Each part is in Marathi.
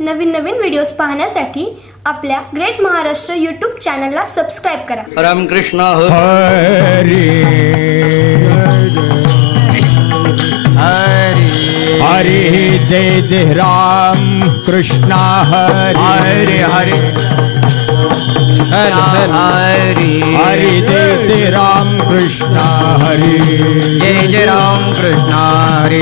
नवीन नवीन व्हिडिओज पाहण्यासाठी आपल्या ग्रेट महाराष्ट्र यूट्यूब चॅनलला सबस्क्राइब करा। रामकृष्ण हरी हरी जय जय राम कृष्ण हरी हरी हरी हरी जय जय राम कृष्ण हरी जय जय राम कृष्ण हरी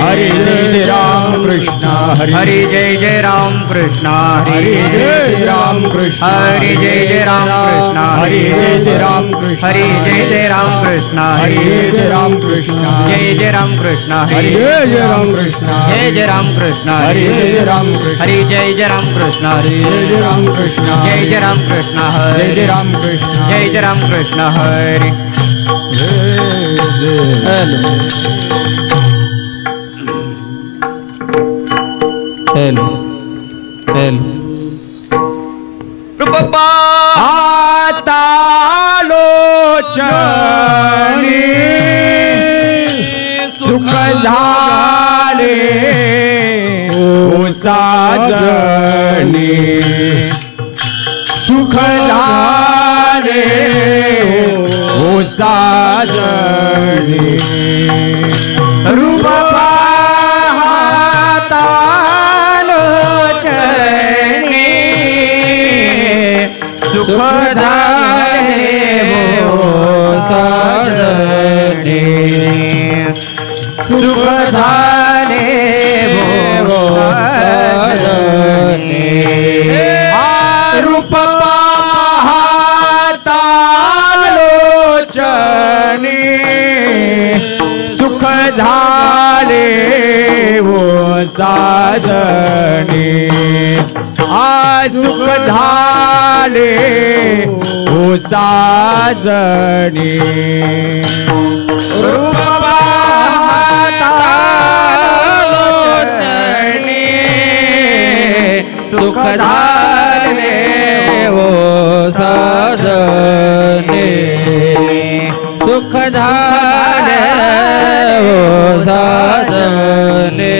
हरी जय जय राम कृष्ण हरी हरि जय जय राम कृष्ण हरी जय जय राम कृष्ण हरि जय जय राम कृष्ण हरी जय जय राम कृष्ण हरि जय जय राम कृष्ण हरी जय जय राम कृष्ण जय जय राम कृष्ण हरी जय जय राम कृष्ण जय जय राम कृष्ण हरी जय जय राम कृष्ण हरि जय जय राम कृष्ण हरी जय जय राम कृष्ण जय जय राम कृष्ण जय जय राम कृष्ण जय जय राम कृष्ण हरि हेलो हेलो रूपा आता लोचनी सुख झाले ओ साजनी सुख झाले ओ साजनी रूप सुख झाले वो साजनी सुख झाले वो साजनी रूप पाहता लोचनी सुख झाले वो साजनी सुख झाले ओ साजनी रूप पाहता लोचनी सुख झाले वो साजनी सुख झाले वो साजनी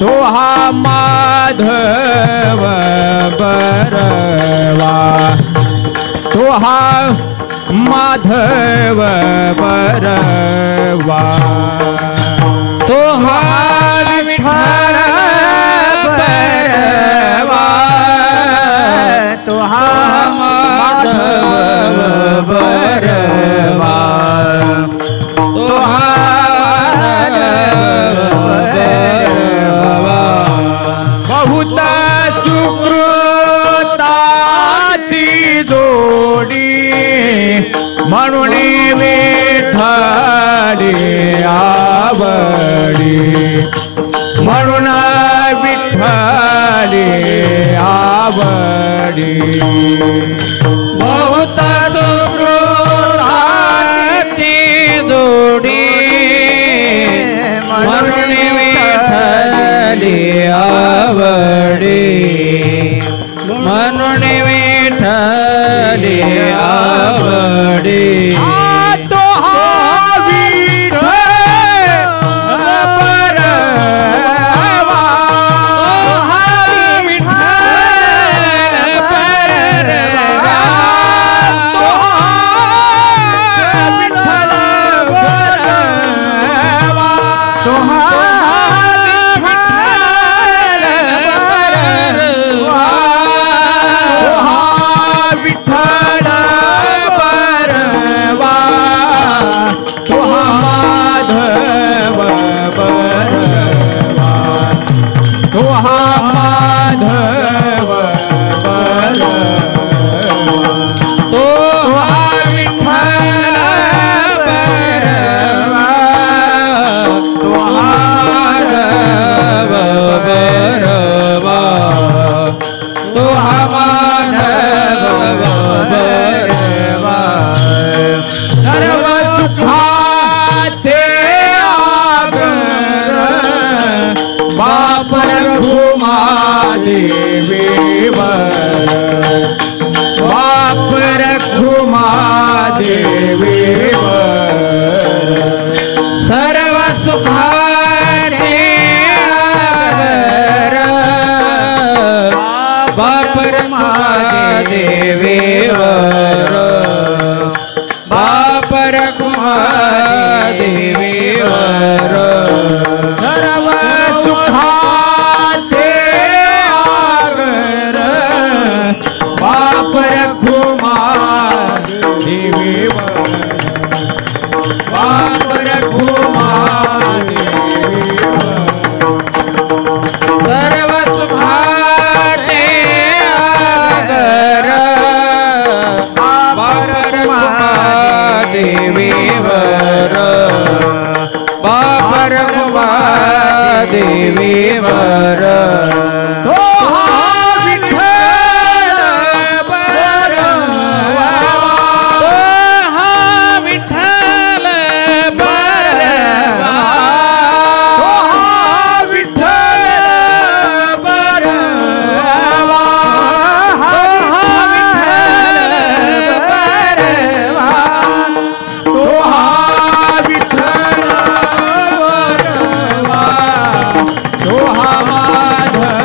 तोहा माधव बरवा तोहा माधव बरवा तोहा विठ्ठल बरवा तोहा माधव बरवा तोहा म्हणून विठ्ठल देवीवर तो हा विठ्ठल बरवा, तो हा विठ्ठल बरवा, तो हा विठ्ठल बरवा, तो हा विठ्ठल बरवा, तो हा विठ्ठल बरवा, तो हा माधव बरवा,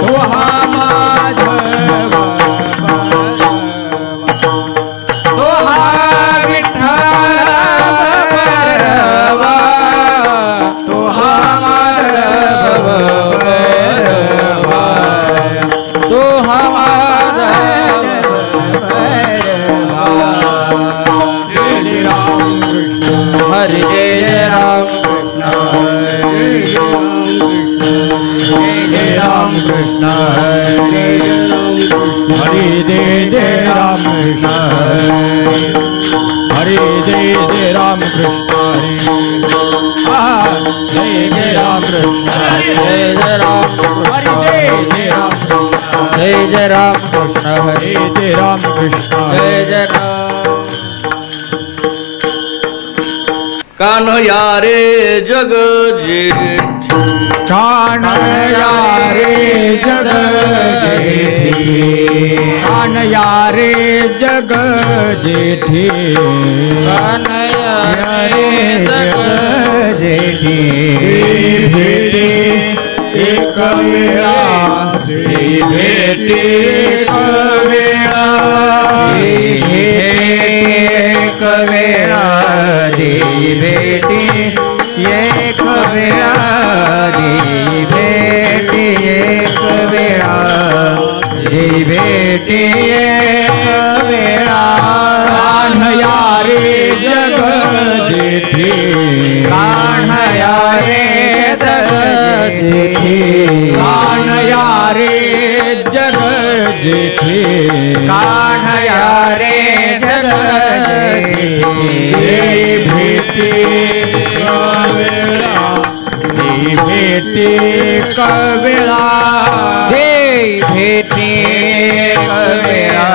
तो हा माधव बरवा, तो हा विठ्ठल बरवा, तो हा माधव बरवा, तो हा माधव जय राम कृष्ण, हरे जय राम जय राम कृष्ण, हरे जय राम कृष्ण, हरे जय राम कृष्ण, जय राम कृष्ण, जय जय राम हरे जय राम कृष्ण, जय जय राम कृष्ण हरे जय राम कृष्ण, जय जय राम कान्हया रे जग जेठ कान्हया रे जग जेठी, कान्हया रे जग जेठी, कान्हया रे जग जेठी, भेटी एक वेळा, भेटी एक वेळा, एक वेळा, भेटी एक वेळा, भेटी एक वेळा, भेटी एक वेळा, कान्हया रे जग जेठी, कान्हया रे जग जेठी, कान्हया रे जग जेठी, कान्हया रे जग जेठी, भेटी कवेळा, भेटी कवेळा, भेटी कवेळा,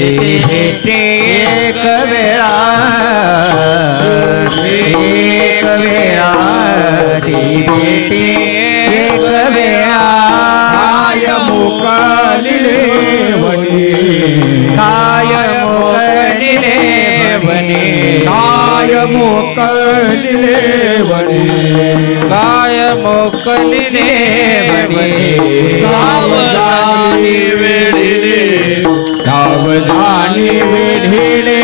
भेटी एक वेळा, एक वेळा, भेटी एक वेळा, काय मोकलिले वनी, काय मोकलिले वनी, काय मोकलिले वनी, काय मोकलिले बने सावधानी वेढिले, सावधानी वेढिले,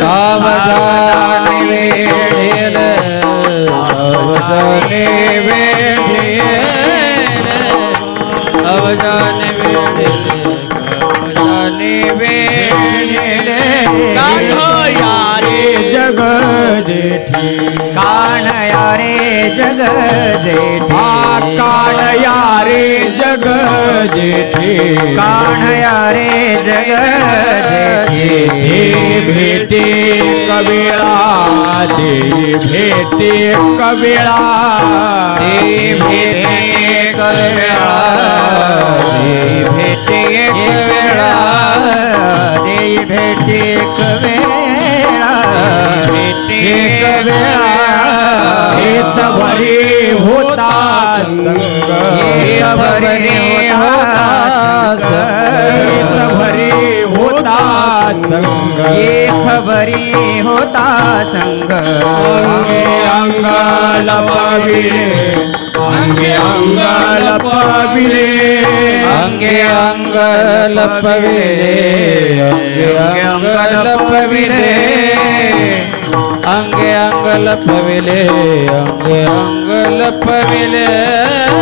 सावधानी वेढेल सावधानी वेढेल सावधानी वेढेल सावधानी वेढेल कान्हया रे जग जेठी, कान्हया रे जग जेठी, कान्हया रे जग जेठी, कान्हया रे जग जेठी, भेटी कवेळा, भेटी कवेळा, भेटी कवेळा, भेटी कवेळा, भेटी कवेळा, भेटी कवेळा, हेत भरी होता संग, हेत भरी होता संग, भरी होता संग, भरी होता संग, अंगे अंग लपविले, अंगे अंग लपविले, अंगे अंग लपविले, अंगे अंग लपविले, अंगे अंग लपविले, अंगे अंग लपविले,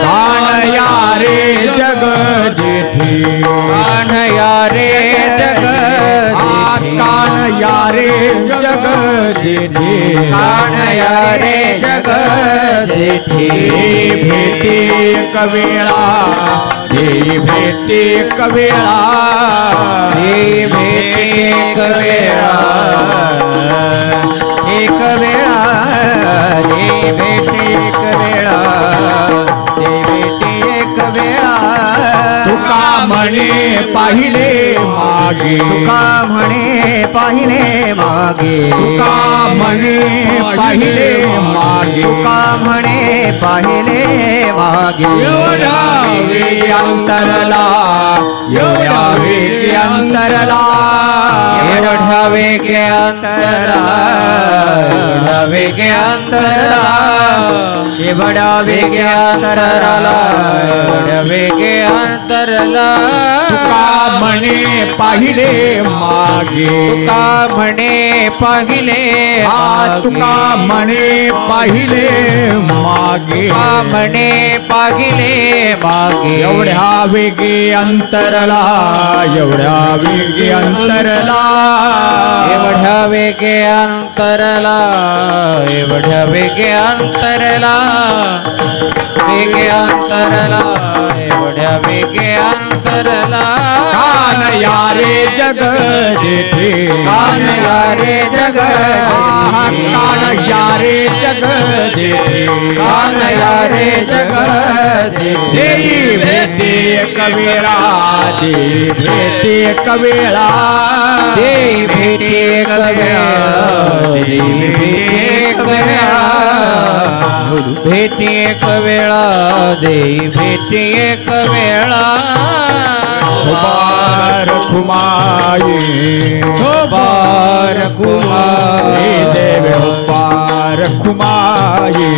कान्हया रे जग जेठी, कान्हया रे जग जेठी, कान्हया रे जग जेठी, कान्हया रे जग जेठी, भेटी कवेळा, भेटी कवेळा, भेटी कवेळा, एक तुका म्हणे पाहिले मागे तुका म्हणे पाहिले मागे तुका म्हणे पाहिले मागे एवढ्या वेगी अंतरला एवढ्या वेगी अंतरला एवढ्या वेगे अंतरला एवढ्या वेगे अंतरला एवढ्या वेगी अंतरला एवढ्या वेगे अंतरला तुका म्हणे पाहिले मागे तुका म्हणे पाहिले तुका म्हणे पाहिले मागे तुका म्हणे पाहिले मागे एवढ्या वेगी अंतरला एवढ्या वेगी अंतरला एवढ्या वेगे अंतरला एवढ्या वेगे अंतरला वेगे अंतरला एवढ्या वेगे अंतरला कान यारे जग जेठे कान यारे जग कान यारे जग जेठे कान यारे जग देई भेटे कवेळा देई भेटे कवेळा देई भेटे कवेळा देई भेटे कवेळा भेटे कवेळा देई भेटे कवेळा बार खुमाई बार कुमार देव बार खुमाई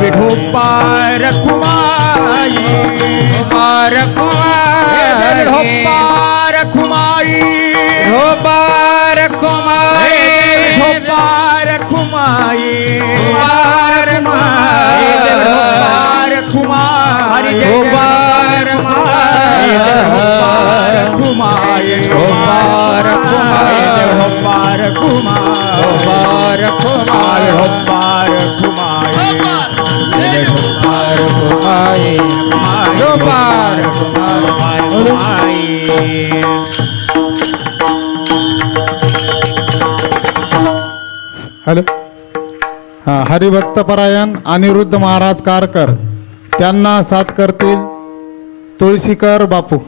विठो पार खुमाई कुमार कुमार पार खुमाई बार कुमार पार खुमाई कुमार पार खुमाई बार पार खुमाई बार पार खुमाई बार कुमार पार खुमाई बार कुमार बार हॅलो हां हरिभक्तपरायण अनिरुद्ध महाराज कारकर त्यांना साथ करतील तुळशीकर बापू.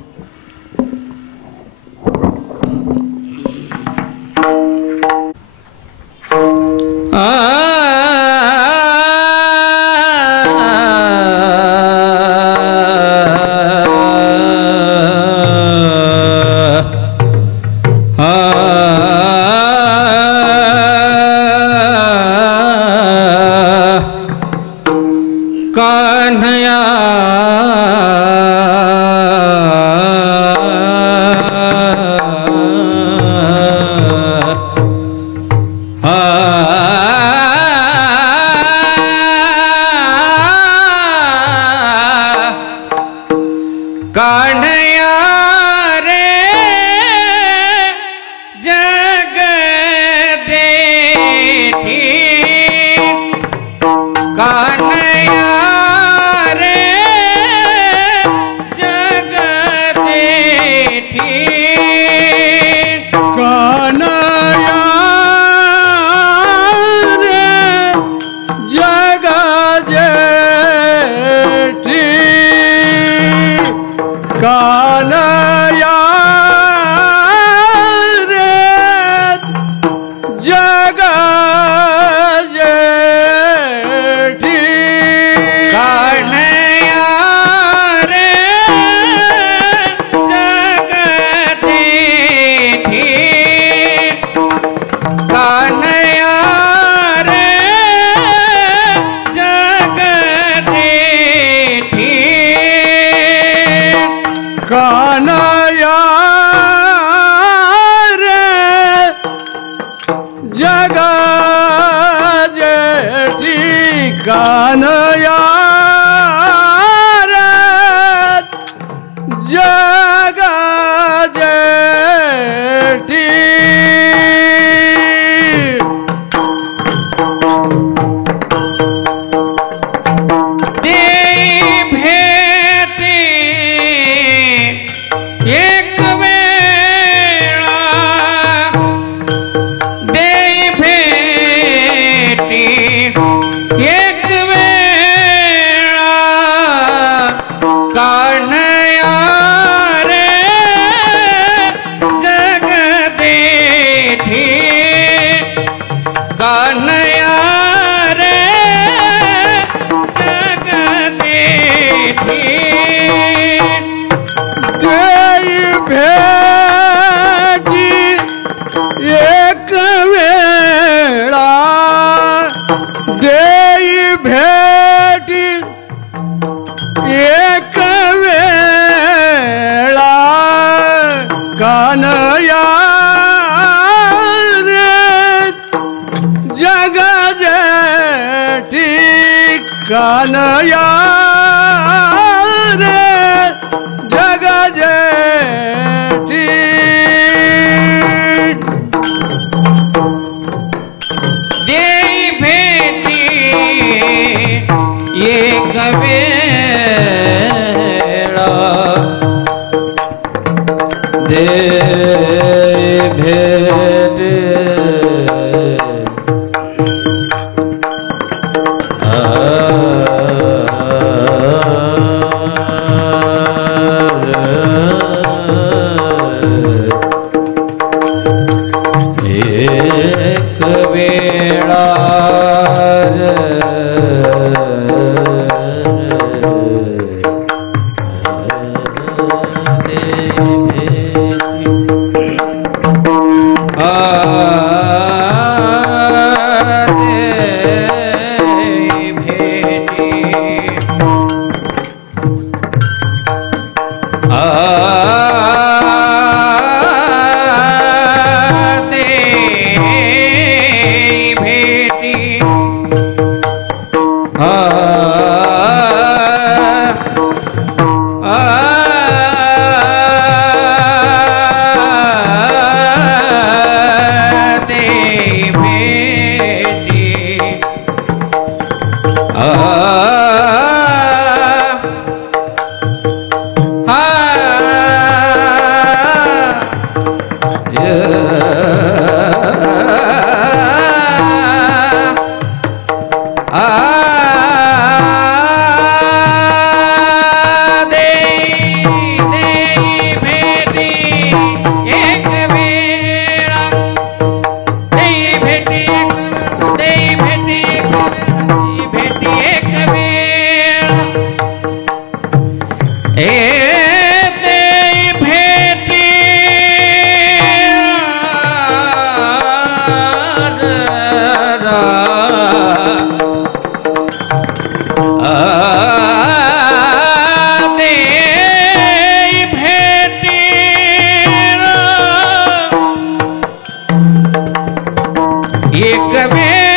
कान्हया कान्हया रे जग जेठी दे भेटी एक वेळा दे भेट एक वेळा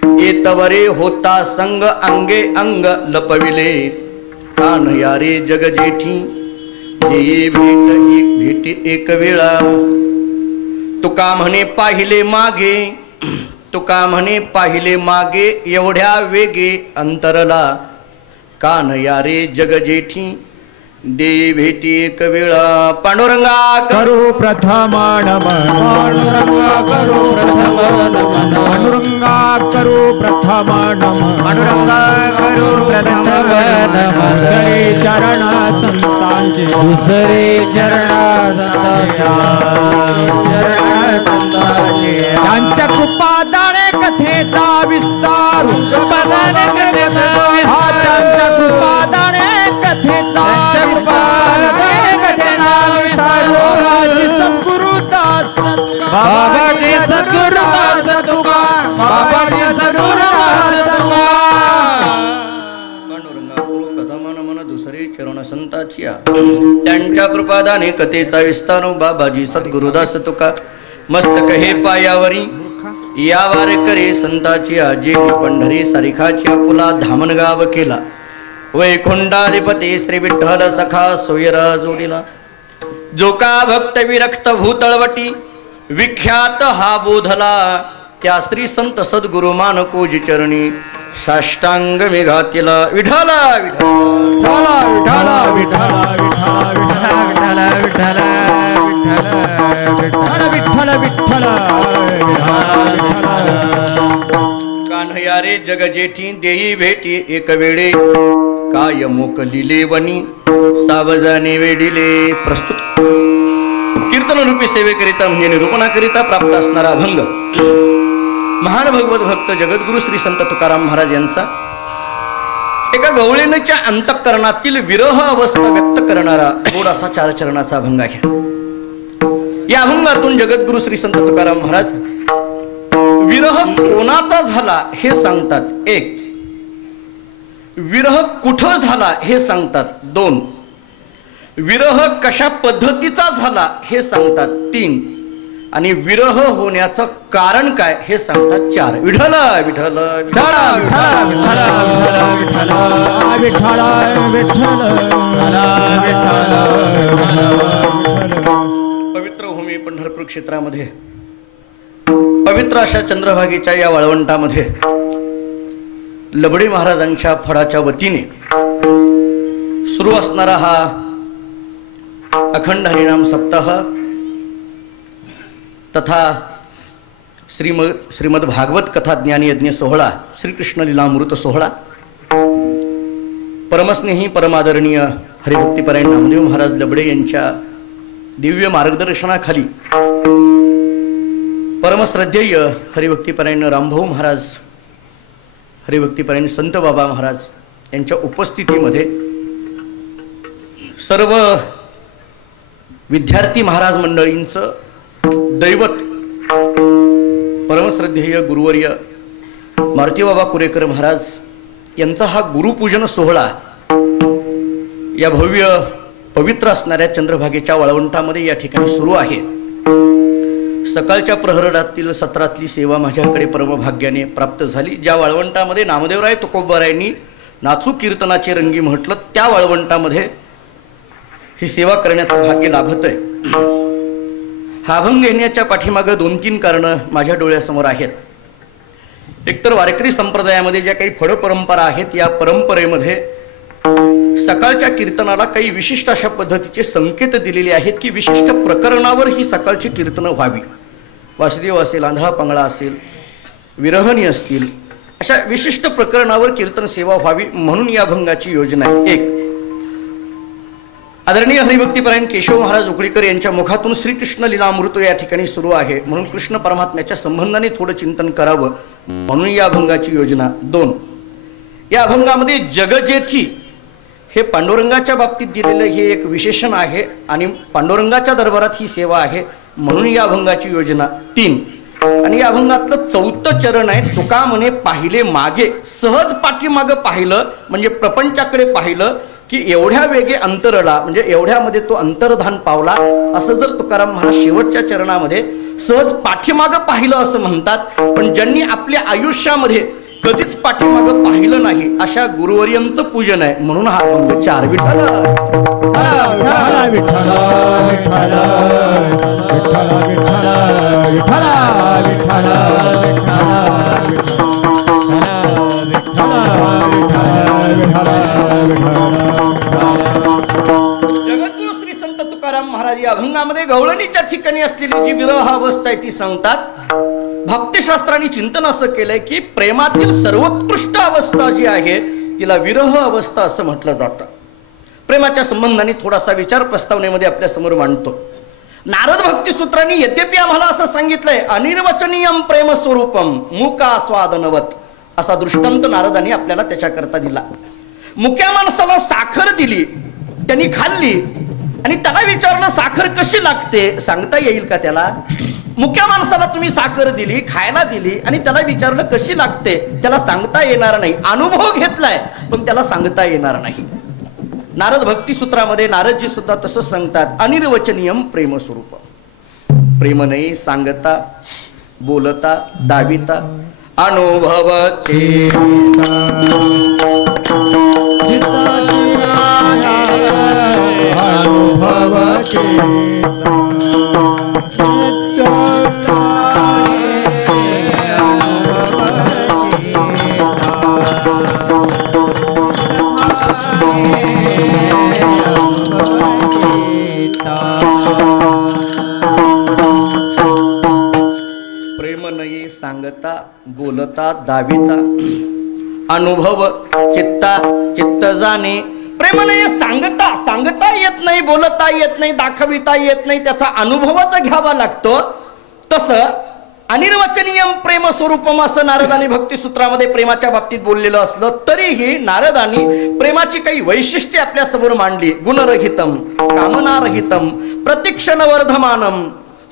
येतवरे होता संग अंगे अंग लपविले कान यारे जग जेठी देई भेटी एक वेळा तुका म्हणे पाहिले मागे तुका म्हणे पाहिले मागे एवढ्या वेगे अंतरला कान यारे जग जेठी देई भेटी एक वेळा पांडुरंगा करू प्रथम नमन पांडुरंगा करू प्रथम नमन पांडुरंगा करू प्रथम नमन पांडुरंगा करू प्रथम नमन दुसरे चरण संतांचे दुसरे चरण संतांचे त्यांच्या कृपादाने कथेचा विस्तार त्यांच्या कृपादाने कथेचा सद्गुरुदास बाबाजी सद्गुरुदास तुका बाबाजी सद्गुरुदास तुका पांडुरंगा गुरु प्रथम नमन दुसरे चरण संताची त्यांच्या कृपादाने कथेचा विस्तार बाबाजी सद्गुरुदास तुका मस्तक हे पायावरी या वारकरी संताची आजी पंढरी सारिखाची आपुला धामणगाव केला वैकुंठाधिपती श्री विठ्ठल सखा सोयरा जोडीला जो का भक्त विरक्त भूतळवटी विख्यात हा बोधला त्या श्री संत सद्गुरु मानकोजी चरणी साष्टांग मी घातीला विठाला विठाला विठ्ठला विठ्ठला विठ्ठला विठ्ठला कान्हया रे जग जेठी देई भेटी एक वेळे काय मोकलिले वनी सावजाने वेडिले प्रस्तुत कीर्तन रूपी सेवेकरिता म्हणजे निरूपणाकरिता प्राप्त असणारा अभंग महान भगवत भक्त जगद्गुरु श्री संत तुकाराम महाराज यांचा एका गवळीच्या अंतःकरणातील विरह अवस्था व्यक्त करणारा गोड असा 4 चरणाचा अभंग आहे. या अभंगातून जगद्गुरु श्री संत तुकाराम महाराज विरह कोणाचा झाला हे सांगतात. 1 विरह कुठं झाला हे सांगतात. 2 विरह कशा पद्धतीचा झाला हे सांगतात. 3 आणि विरह होण्याचं कारण काय हे सांगतात. 4 विठ्ठल विठ्ठल पवित्र भूमी पंढरपूर क्षेत्रामध्ये पवित्र अशा चंद्रभागेच्या या वाळवंटामध्ये लबडे महाराजांच्या फडाच्या वतीने सुरू असणारा हा अखंड हरिनाम सप्ताह तथा श्रीमद भागवत कथा ज्ञान यज्ञ सोहळा श्रीकृष्ण लीलामृत सोहळा परमस्नेही परमादरणीय हरिभक्तीपरायण नामदेव महाराज लबडे यांच्या दिव्य मार्गदर्शनाखाली परमश्रद्धेय हरिभक्तीपरायण रामभाऊ महाराज हरिभक्तीपरायण संत बाबा महाराज यांच्या उपस्थितीमध्ये सर्व विद्यार्थी महाराज मंडळींचं दैवत परमश्रद्धेय गुरुवर्य मारुतीबाबा कुरेकर महाराज यांचा हा गुरुपूजन सोहळा या भव्य पवित्र असणाऱ्या चंद्रभागेच्या वाळवंटामध्ये या ठिकाणी सुरू आहे. सकाळच्या प्रहरणातील सत्रातली सेवा माझ्याकडे परमभाग्याने प्राप्त झाली. ज्या वाळवंटामध्ये नामदेवराय तुकोबारायांनी नाचू कीर्तनाचे रंगी म्हटलं त्या वाळवंटामध्ये ही सेवा करण्याचं भाग्य लाभत आहे. हा अभंग येण्याच्या पाठीमागं 2-3 कारणं माझ्या डोळ्यासमोर आहेत. एकतर वारकरी संप्रदायामध्ये ज्या काही फळ परंपरा आहेत या परंपरेमध्ये सकाळच्या कीर्तनाला काही विशिष्ट अशा पद्धतीचे संकेत दिलेले आहेत की विशिष्ट प्रकरणावर ही सकाळची कीर्तनं व्हावी. वासुदेव असेल, आंधळा पांगळा असेल, विरहणी असतील, अशा विशिष्ट प्रकरणावर कीर्तन सेवा व्हावी म्हणून या अभंगाची योजना आहे. 1 आदरणीय हरिभक्तीपरायण केशव महाराज उकळीकर यांच्या मुखातून श्रीकृष्ण लीलामृत या ठिकाणी सुरू आहे म्हणून कृष्ण परमात्म्याच्या संबंधाने थोडं चिंतन करावं म्हणून या अभंगाची योजना. 2 या अभंगामध्ये जगजेठी हे पांडुरंगाच्या बाबतीत दिलेलं हे एक विशेषण आहे आणि पांडुरंगाच्या दरबारात ही सेवा आहे म्हणून या अभंगाची योजना. 3 आणि या अभंगातलं 4थं चरण आहे. तुका म्हणे पाहिले मागे, सहज पाठीमागं पाहिलं म्हणजे प्रपंचाकडे पाहिलं की एवढ्या वेगे अंतरला, म्हणजे एवढ्यामध्ये तो अंतर्धान पावला, असं जर तुकाराम महाराज शेवटच्या चरणामध्ये सहज पाठीमागं पाहिलं असं म्हणतात. पण ज्यांनी आपल्या आयुष्यामध्ये कधीच पाठीमागं पाहिलं नाही अशा गुरुवर्यांचं पूजन आहे. म्हणून हा अभंग 4 जगद्गुरु श्री संत तुकाराम महाराज या अभंगामध्ये गवळणीच्या ठिकाणी असलेली जी विरह अवस्था आहे ती सांगतात. भक्तिशास्त्राने चिंतन असं केलंय की प्रेमातील सर्वोत्कृष्ट अवस्था जी आहे तिला विरह अवस्था असं म्हटलं जातं. प्रेमाच्या संबंधाने थोडासा विचार प्रस्तावनेमध्ये आपल्या समोर मांडतो. नारद भक्तिसूत्रांनी यद्यपि आम्हाला असं सांगितलंय अनिर्वचनीयम प्रेम स्वरूपम मुका स्वादनवत, असा दृष्टांत नारदांनी आपल्याला त्याच्याकरता दिला. मुक्या माणसाला साखर दिली, त्यांनी खाल्ली आणि त्याला विचारलं साखर कशी लागते, सांगता येईल का त्याला? मुक्या माणसाला तुम्ही साखर दिली, खायला दिली आणि त्याला विचारलं कशी लागते, त्याला सांगता येणार नाही. अनुभव घेतलाय पण त्याला सांगता येणार नाही. नारद भक्तिसूत्रामध्ये नारदजी सुद्धा तसं सांगतात अनिर्वचनीयम प्रेम स्वरूप. प्रेम नाही सांगता बोलता दाविता अनुभवचे सांगता बोलता दाविता अनुभव चित्ता चित्त जाणे. प्रेम नाही सांगता येत नाही, बोलता येत नाही, दाखविता येत नाही, त्याचा अनुभवच घ्यावा लागतो. तसं अनिर्वचनीयम प्रेम स्वरूपम असं नारदांनी भक्तिसूत्रामध्ये प्रेमाच्या बाबतीत बोललेलं असलं तरीही नारदांनी प्रेमाची काही वैशिष्ट्ये आपल्या समोर मांडली. गुणरहितम, कामनारहितम, प्रतिक्षण वर्धमानम,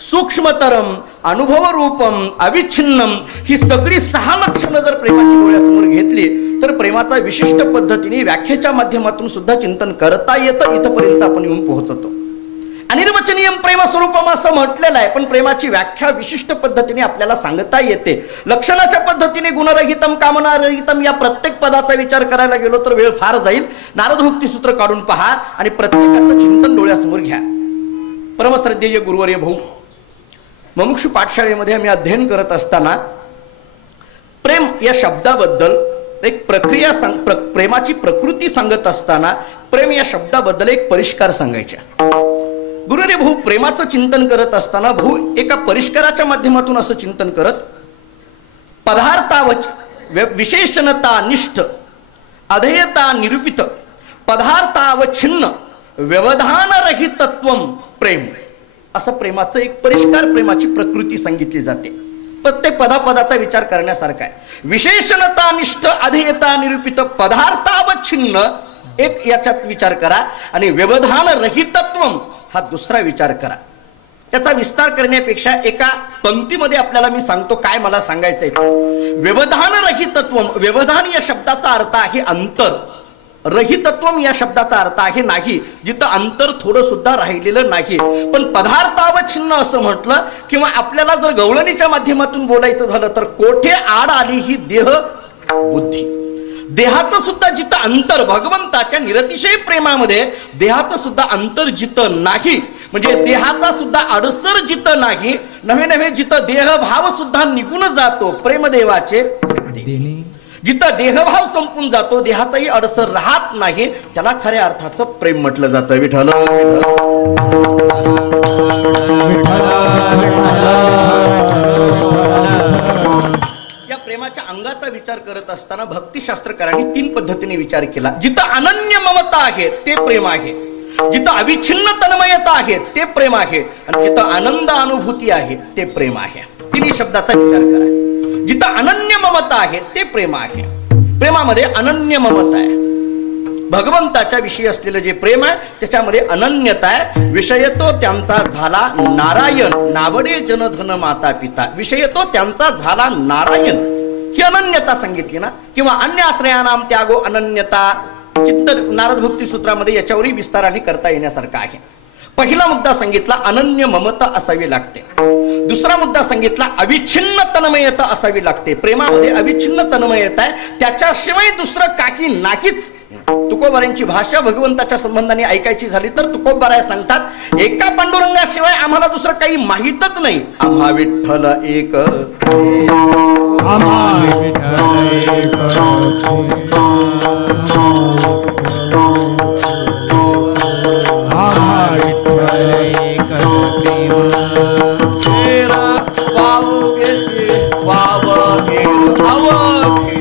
सूक्ष्मतरम, अनुभव रूपम, अविच्छिन्नम, ही सगळी 6 लक्षणं जर प्रेमाची डोळ्यासमोर घेतली तर प्रेमाचा विशिष्ट पद्धतीने व्याख्येच्या माध्यमातून सुद्धा चिंतन करता येतं. इथपर्यंत आपण येऊन पोहोचतो. अनिर्वचनीयम प्रेम स्वरूपम असं म्हटलेलं आहे पण प्रेमाची व्याख्या विशिष्ट पद्धतीने आपल्याला सांगता येते. लक्षणाच्या पद्धतीने गुणरहितम, कामनारहितम या प्रत्येक पदाचा विचार करायला गेलो तर वेळ फार जाईल. नारद भक्तिसूत्र काढून पहा आणि प्रत्येकाचं चिंतन डोळ्यासमोर घ्या. परमश्रद्धेय गुरुवर्य भाऊ, मुमुक्षु पाठशाळेमध्ये आम्ही अध्ययन करत असताना प्रेम या शब्दाबद्दल एक प्रक्रिया प्रेमाची प्रकृती सांगत असताना प्रेम या शब्दाबद्दल एक परिष्कार सांगायच्या. गुरुवर्य भाऊ प्रेमाचं चिंतन करत असताना भाऊ एका परिष्काराच्या माध्यमातून असं चिंतन करत पदार्थावच विशेषणता निष्ठ अधेयता निरूपित पदार्थावच्छिन्न व्यवधान रहितत्वम प्रेम, असं प्रेमाचं एक परिष्कार प्रेमाची प्रकृती सांगितली जाते. प्रत्येक पदापदाचा विचार करण्यासारखा आहे. विशेषणता निष्ठ अधेयता निरूपित पदार्थावच्छिन्न एक याच्यात विचार करा आणि व्यवधान रहितत्वम हा दुसरा विचार करा. त्याचा विस्तार करण्यापेक्षा एका पंक्तीमध्ये आपल्याला मी सांगतो काय मला सांगायचंय. व्यवधान रहितत्वम, व्यवधान या शब्दाचा अर्थ आहे अंतर, रहितत्वम या शब्दाचा अर्थ आहे नाही, जिथं अंतर थोडं सुद्धा राहिलेलं नाही. पण पदार्थावच्छिन्न असं म्हटलं किंवा आपल्याला जर गवळणीच्या माध्यमातून बोलायचं झालं तर कोठे आड आली ही देह बुद्धी. देहाचं सुद्धा जिथं अंतर, भगवंताच्या निरतिशय प्रेमामध्ये देहाचं सुद्धा अंतर जिथं नाही, म्हणजे देहाचा सुद्धा अडसर जिथं नाही, नवे नवे जिथं देहभाव सुद्धा निघून जातो प्रेमदेवाचे, जिथं देहभाव संपून जातो, देहाचाही अडसर राहत नाही, त्याला खऱ्या अर्थाचं प्रेम म्हटलं जातं. विठ्ठल या प्रेमाच्या अंगाचा विचार करत असताना भक्तिशास्त्रकारांनी 3 पद्धतीने विचार केला. जिथं अनन्य ममता आहे ते प्रेम आहे, जिथं अविच्छिन्न तन्मयता आहे ते प्रेम आहे, आणि जिथं आनंद अनुभूती आहे ते प्रेम आहे. 3 शब्दाचा विचार करा. जिथं अनन्य ममता आहे ते प्रेम आहे. प्रेमामध्ये अनन्य ममता आहे. भगवंताच्या विषयी असलेलं जे प्रेम आहे त्याच्यामध्ये अनन्यता आहे. विषय तो त्यांचा झाला नारायण, नावडे जनधन माता पिता. विषय तो त्यांचा झाला नारायण, ही अनन्यता सांगितली ना. किंवा अन्य आश्रयानाम त्यागो अनन्यता, चिंतन नारद भक्ती सूत्रामध्ये याच्यावरही विस्ताराने करता येण्यासारखं आहे. पहिला मुद्दा सांगितला अनन्य ममता असावी लागते. दुसरा मुद्दा सांगितला अविच्छिन्न तन्मयता असावी लागते. प्रेमामध्ये अविच्छिन्न तन्मयता आहे, त्याच्याशिवाय दुसरं काही नाहीच. तुकोबारांची भाषा भगवंताच्या संबंधाने ऐकायची झाली तर तुकोबाराय सांगतात एका पांडुरंगाशिवाय आम्हाला दुसरं काही माहीतच नाही. आम्हा विठ्ठल एक, आम्हा विठ्ठल एक, आम्हा विठ्ठल एक प्रेम. तेरा वावगे वावगे अवघे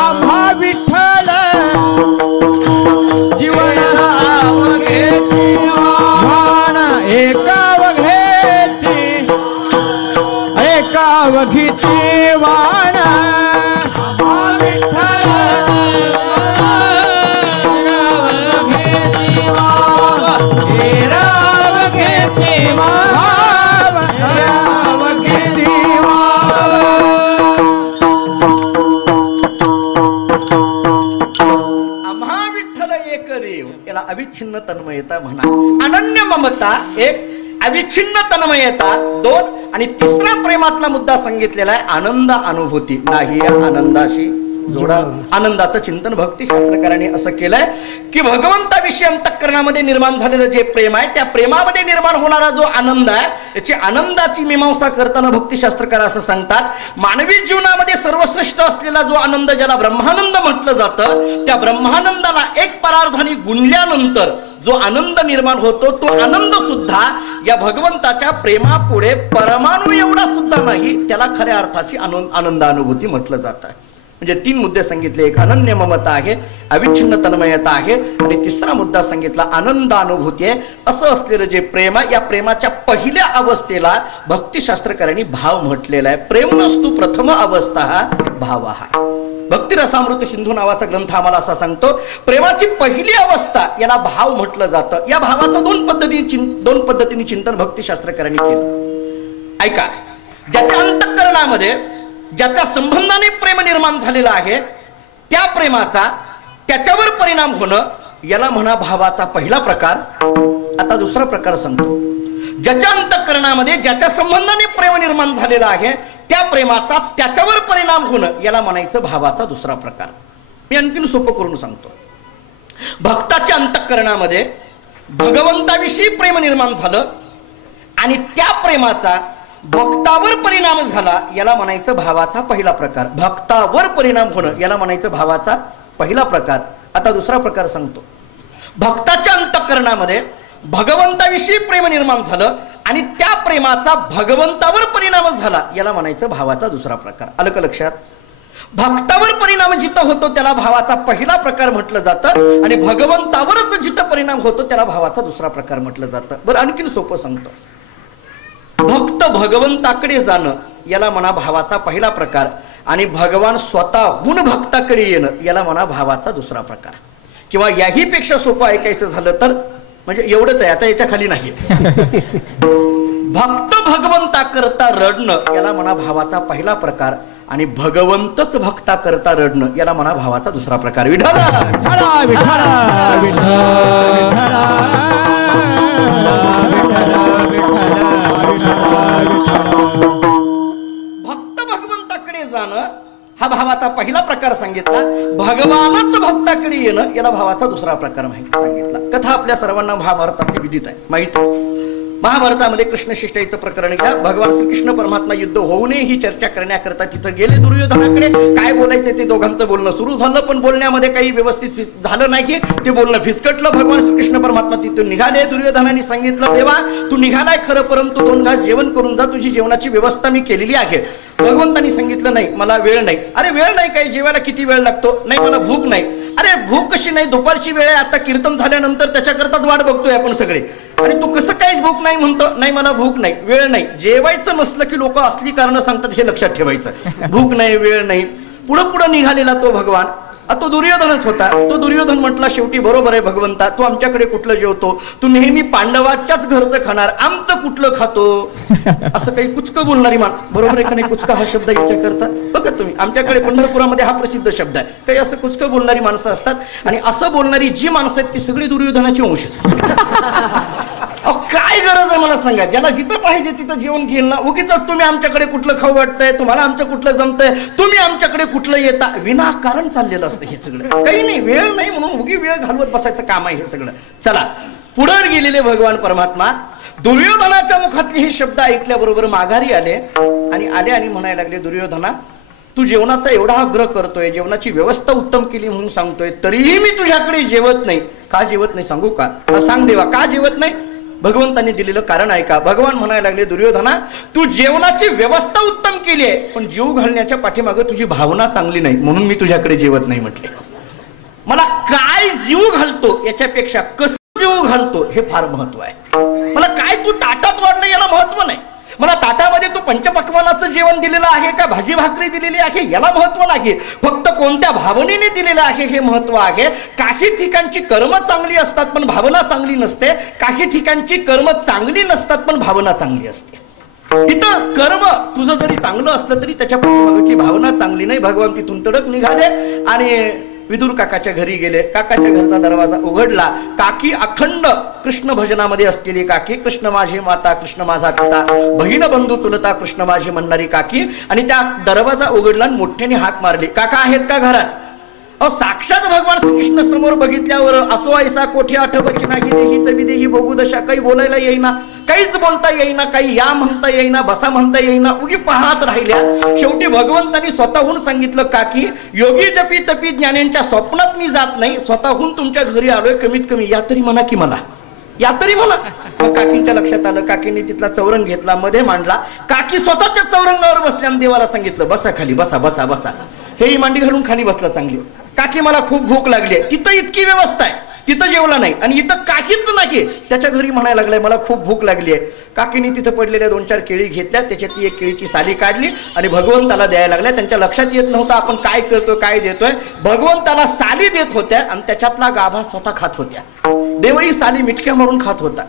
आम्हा विठ्ठल जीवन एकावघेची वाण. याला अविच्छिन्न तन्मयता म्हणा. अनन्य ममता एक, अविच्छिन्न तन्मयता दोन, आणि तिसरा प्रेमातला मुद्दा सांगितलेला आहे आनंद अनुभूती. नाही या आनंदाशी जोडा. आनंदाचं चिंतन भक्ती शास्त्रकारांनी असं केलंय की भगवंताविषयी अंतःकरणामध्ये निर्माण झालेलं जे प्रेम आहे त्या प्रेमामध्ये निर्माण होणारा जो आनंद आहे याची आनंदाची मीमांसा करताना भक्ती शास्त्रकार असं सांगतात मानवी जीवनामध्ये सर्वश्रेष्ठ असलेला जो आनंद ज्याला ब्रह्मानंद म्हटलं जातं त्या ब्रह्मानंदाला एक परार्धाने गुणल्यानंतर जो आनंद निर्माण होतो तो आनंद सुद्धा या भगवंताच्या प्रेमापुढे परमाणु एवढा सुद्धा नाही. त्याला खऱ्या अर्थाची आनंदानुभूती म्हटलं जातं. म्हणजे तीन मुद्दे सांगितले. एक अनन्य ममता आहे, अविच्छिन्न तन्मयता आहे, आणि तिसरा मुद्दा सांगितला आनंदानुभूती आहे. असं असलेलं जे प्रेम आहे या प्रेमाच्या पहिल्या अवस्थेला भक्तिशास्त्रकारांनी भाव म्हटलेला आहे. प्रेम नस्तु प्रथम अवस्था हा भाव हा. भक्ती रसामृत सिंधू नावाचा ग्रंथ आम्हाला असा सांगतो प्रेमाची पहिली अवस्था याला भाव म्हटलं जातं. या भावाचं दोन पद्धतीने चिंतन भक्तिशास्त्रकारांनी केलं. ऐका, ज्याच्या अंतःकरणामध्ये ज्याच्या संबंधाने प्रेम निर्माण झालेला आहे त्या प्रेमाचा त्याच्यावर परिणाम होणं याला म्हणा भावाचा पहिला प्रकार. आता दुसरा प्रकार सांगतो. ज्याच्या अंतःकरणामध्ये ज्याच्या संबंधाने प्रेम निर्माण झालेला आहे त्या प्रेमाचा त्याच्यावर परिणाम होणं याला म्हणायचं भावाचा दुसरा प्रकार. मी आणखीन सोपं करून सांगतो. भक्ताच्या अंतःकरणामध्ये भगवंताविषयी प्रेम निर्माण झालं आणि त्या प्रेमाचा भक्तावर परिणाम झाला याला म्हणायचं भावाचा पहिला प्रकार. भक्तावर परिणाम होणं याला म्हणायचं भावाचा पहिला प्रकार. आता दुसरा प्रकार सांगतो. भक्ताच्या अंतःकरणामध्ये भगवंताविषयी प्रेम निर्माण झालं आणि त्या प्रेमाचा भगवंतावर परिणाम झाला याला म्हणायचं भावाचा दुसरा प्रकार. आलं का लक्षात? भक्तावर परिणाम जिथं होतो त्याला भावाचा पहिला प्रकार म्हटलं जातं आणि भगवंतावरच जिथं परिणाम होतो त्याला भावाचा दुसरा प्रकार म्हटलं जातं. बरं आणखीन सोपं सांगतो. भक्त भगवंताकडे जाणं याला म्हणा भावाचा पहिला प्रकार आणि भगवान स्वतःहून भक्ताकडे येणं याला म्हणा भावाचा दुसरा प्रकार. किंवा याही पेक्षा सोपं ऐकायचं झालं तर म्हणजे एवढंच आहे, आता याच्या खाली नाही. भक्त भगवंता करता रडणं याला म्हणा भावाचा पहिला प्रकार आणि भगवंतच भक्ता करता रडणं याला म्हणा भावाचा दुसरा प्रकार. विठ्ठला विठ्ठला विठ्ठला विठ्ठला भक्त भगवंताकडे जाणं हा भावाचा पहिला प्रकार सांगितला. भगवानच भक्ताकडे येणं याला भावाचा दुसरा प्रकार माहिती सांगितला. कथा आपल्या सर्वांना महाभारतातली विदित आहे, माहिती. महाभारतामध्ये कृष्ण शिष्टाईचं प्रकरण घ्या. भगवान श्रीकृष्ण परमात्मा युद्ध होऊ नये ही चर्चा करण्याकरता तिथं गेले दुर्योधनाकडे. काय बोलायचं ते दोघांचं बोलणं सुरू झालं पण बोलण्यामध्ये काही व्यवस्थित झालं नाही. ते बोलणं फिसकटलं. भगवान श्रीकृष्ण परमात्मा तिथून निघाले. दुर्योधनाने सांगितलं देवा तू निघालाय खरं परंतु 2 घास जेवण करून जा, तुझी जेवणाची व्यवस्था मी केलेली आहे. भगवंतांनी सांगितलं नाही मला वेळ नाही. अरे वेळ नाही काय, जेवायला किती वेळ लागतो? नाही मला भूक नाही. अरे भूक कशी नाही, दुपारची वेळ आहे, आता कीर्तन झाल्यानंतर त्याच्याकरताच वाट बघतोय आपण सगळे. आणि तू कसं काहीच भूक नाही म्हणतो? नाही मला भूक नाही, वेळ नाही. जेवायचं नसलं की लोक असली कारणं सांगतात, हे लक्षात ठेवायचं. भूक नाही, वेळ नाही. पुढं पुढं निघालेला तो भगवान, तो दुर्योधनच होता. तो दुर्योधन म्हटला शेवटी बरोबर आहे भगवंता, तू आमच्याकडे कुठलं जेवतो? तू नेहमी पांडवाच्याच घरचं खाणार, आमचं कुठलं खातो? असं काही कुचकं बोलणारी बरोबर आहे का नाही? कुचका हा शब्द याच्या करता बघा तुम्ही, आमच्याकडे पंढरपुरामध्ये हा प्रसिद्ध शब्द आहे. काही असं कुचकं बोलणारी माणसं असतात, आणि असं बोलणारी जी माणसं आहेत ती सगळी दुर्योधनाची वंश. काय गरज आहे मला सांगा? ज्याला जिथं पाहिजे तिथं जेवण घेईल ना. उगीच तुम्ही आमच्याकडे कुठलं खाऊ वाटतंय, तुम्हाला आमचं कुठलं जमतंय, तुम्ही आमच्याकडे कुठलं येता, विनाकारण चाललेलं असतं हे सगळं. काही नाही, वेळ नाही म्हणून उगी वेळ घालवत बसायचं काम आहे हे सगळं. चला पुढे गेलेले भगवान परमात्मा दुर्योधनाच्या मुखातले हे शब्द ऐकल्याबरोबर माघारी आले आणि म्हणायला लागले, दुर्योधना तू जेवणाचा एवढा आग्रह करतोय, जेवणाची व्यवस्था उत्तम केली म्हणून सांगतोय, तरीही मी तुझ्याकडे जेवत नाही. का जेवत नाही सांगू का? सांग देवा, का जेवत नाही? भगवंतांनी दिलेलं कारण ऐका. भगवान म्हणायला लागले, दुर्योधना तू जेवणाची व्यवस्था उत्तम केली आहे, पण जीव घालण्याच्या पाठीमागे तुझी भावना चांगली नाही, म्हणून मी तुझ्याकडे जेवत नाही म्हटले. मला काय जीव घालतो याच्यापेक्षा कसं जीव घालतो हे फार महत्व आहे. मला काय तू ताटात वाढलं याला महत्व नाही. मला ताटामध्ये तू पंचपक्वानाचं जेवण दिलेलं आहे का भाजी भाकरी दिलेली आहे याला महत्व नाही. फक्त कोणत्या भावनेने दिलेलं आहे हे महत्व आहे. काही ठिकाणची कर्म चांगली असतात पण भावना चांगली नसते. काही ठिकाणची कर्म चांगली नसतात पण भावना चांगली असते. इथं कर्म तुझं जरी चांगलं असलं तरी त्याच्या पाठीमागची भावना चांगली नाही. भगवान तिथून तडक निघाले आणि विदुर काकाच्या घरी गेले. काकाच्या घरचा दरवाजा उघडला. काकी अखंड कृष्ण भजनामध्ये असलेली काकी, कृष्ण माझी माता, कृष्ण माझा पिता, बहीण बंधू चुलता, कृष्ण माझी म्हणणारी काकी. आणि त्या दरवाजा उघडला आणि मोठ्याने हाक मारली, काका आहेत का घरात? साक्षात भगवान श्रीकृष्ण समोर बघितल्यावर असो ऐसा कोठे आठवची नाही, देहीच विदेही बघू दशा. काही बोलायला येईना, काहीच बोलता येईना, काही या म्हणता येईना, बसा म्हणता येईना, उगी पाहत राहिल्या. शेवटी भगवंतांनी स्वतःहून सांगितलं, काकी योगी जपी तपी ज्ञानांच्या स्वप्नात मी जात नाही, स्वतःहून तुमच्या घरी आलोय, कमीत कमी या तरी म्हणा की मला, या तरी म्हणा. मग काकींच्या लक्षात आलं. काकींनी तिथला चौरंग घेतला, मध्ये मांडला. काकी स्वतःच्या चौरंगावर बसल्या आणि देवाला सांगितलं, बसा खाली, बसा बसा बसा. हेही मांडी घालून खाली बसला. चांगली काकी मला खूप भूक लागली आहे. तिथं इतकी व्यवस्था आहे, तिथं जेवला नाही आणि इथं काकीच नाही. त्याच्या घरी म्हणायला लागलाय मला खूप भूक लागली आहे. काकीने तिथं पडलेल्या 2-4 केळी घेतल्या, त्याच्यातली एक केळीची साली काढली आणि भगवंताला द्यायला लागल्या. त्यांच्या लक्षात येत नव्हतं आपण काय करतोय, काय देतोय. भगवंताला साली देत होत्या आणि त्याच्यातला गाभा स्वतः खात होत्या. देवही साली मिटक्या मारून खात होता.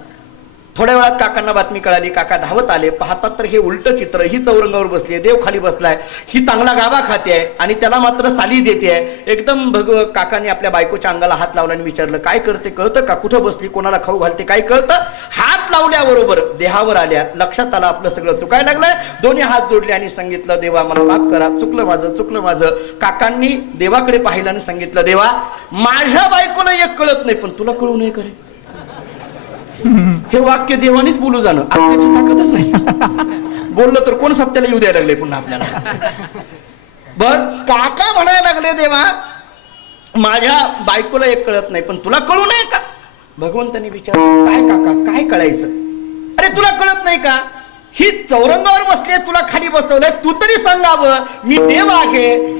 थोड्या वेळात काकांना बातमी कळाली. काका धावत आले. पाहतात तर हे उलट चित्र. ही चौरंगावर बसली आहे, देव खाली बसलाय, ही चांगला गाभा खाते आहे आणि त्याला मात्र साली देते आहे. एकदम काकाने आपल्या बायकोच्या अंगाला हात लावला आणि विचारलं, काय करते कळतं का? कुठं बसली, कोणाला खाऊ घालते, काय कळतं? हात लावल्याबरोबर देहावर आल्या. लक्षात आलं आपलं सगळं चुकायला लागलंय. दोन्ही हात जोडले आणि सांगितलं, देवा मला माफ करा, चुकलं माझं, चुकलं माझं. काकांनी देवाकडे पाहिलं आणि सांगितलं, देवा माझ्या बायकोला एक कळत नाही पण तुला कळू नये करे. हे वाक्य देवानीच बोलू जाणं, आपल्याची ताकदच नाही. बोललं तर कोण सप्त्याला येऊ द्यायला लागले पुन्हा आपल्याला. बघ काका म्हणायला लागले, देवा माझ्या बायकोला एक कळत नाही पण तुला कळू नये का? भगवंतांनी विचारलं, काय काका काय कळायचं? अरे तुला कळत नाही का? ही चौरंगावर बसली, तुला खाली बसवलंय, तू तरी सांगावं मी देव आहे,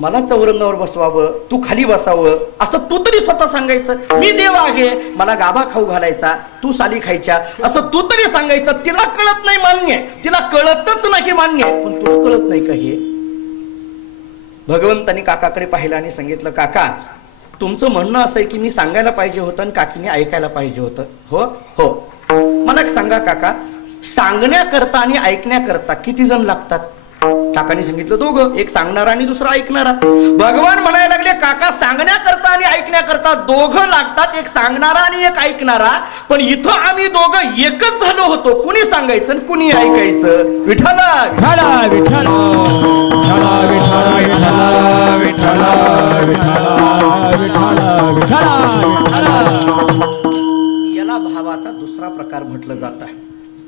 मला चौरंगावर बसवावं, तू खाली बसावं, असं तू तरी स्वतः सांगायचं. मी देव आहे, मला गाभा खाऊ घालायचा, तू साली खायच्या, असं तू तरी सांगायचं. तिला कळत नाही मान्य, तिला कळतच नाही मान्य, पण तुला कळत नाही का? हे भगवंतानी काकाकडे पाहिलं आणि सांगितलं, काका तुमचं म्हणणं असं आहे की मी सांगायला पाहिजे होतं आणि काकीने ऐकायला पाहिजे होतं. हो हो, मला एक सांगा काका, सांगण्याकरता आणि ऐकण्याकरता किती जण लागतात? काकाने सांगितलं, दोघं, एक सांगणारा आणि दुसरा ऐकणारा. भगवान म्हणायला लागले, काका सांगण्याकरता आणि ऐकण्याकरता दोघं लागतात, एक सांगणारा आणि एक ऐकणारा. पण इथं आम्ही दोघं एकच झालो होतो, कुणी सांगायचं आणि कुणी ऐकायचं. विठ्ठला विठ्ठला विठ्ठला विठ्ठला विठ्ठला विठ्ठला विठ्ठला. याला भावाचा दुसरा प्रकार म्हटलं जात आहे.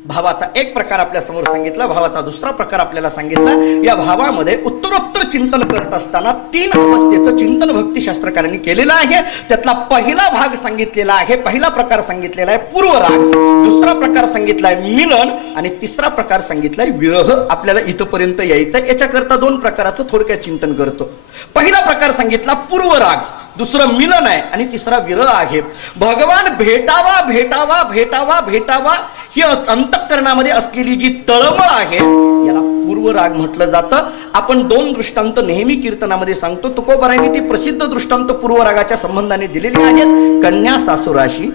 भावाचा एक प्रकार आपल्या समोर सांगितला, भावाचा दुसरा प्रकार आपल्याला सांगितला. या भावामध्ये उत्तरोत्तर चिंतन करत असताना 3 अवस्थेचं चिंतन भक्तिशास्त्रकारांनी केलेलं आहे. त्यातला पहिला भाग सांगितलेला आहे, पहिला प्रकार सांगितलेला आहे पूर्वराग, दुसरा प्रकार सांगितला आहे मिलन आणि तिसरा प्रकार सांगितलाय विरह. आपल्याला इथपर्यंत यायचं. याच्याकरता 2 प्रकाराचं थोडक्यात चिंतन करतो. पहिला प्रकार सांगितला पूर्वराग. दुसरं मिलन आहे आणि तिसरा विरह आहे. भगवान भेटावा भेटावा भेटावा भेटावा ही अंतःकरणामध्ये असलेली जी तळमळ आहे याला पूर्वराग म्हटलं जातं. आपण 2 दृष्टांत नेहमी कीर्तनामध्ये सांगतो. तुकोबारायांनी ती प्रसिद्ध दृष्टांत पूर्वरागाच्या संबंधाने दिलेली आहेत. कन्या सासुराशी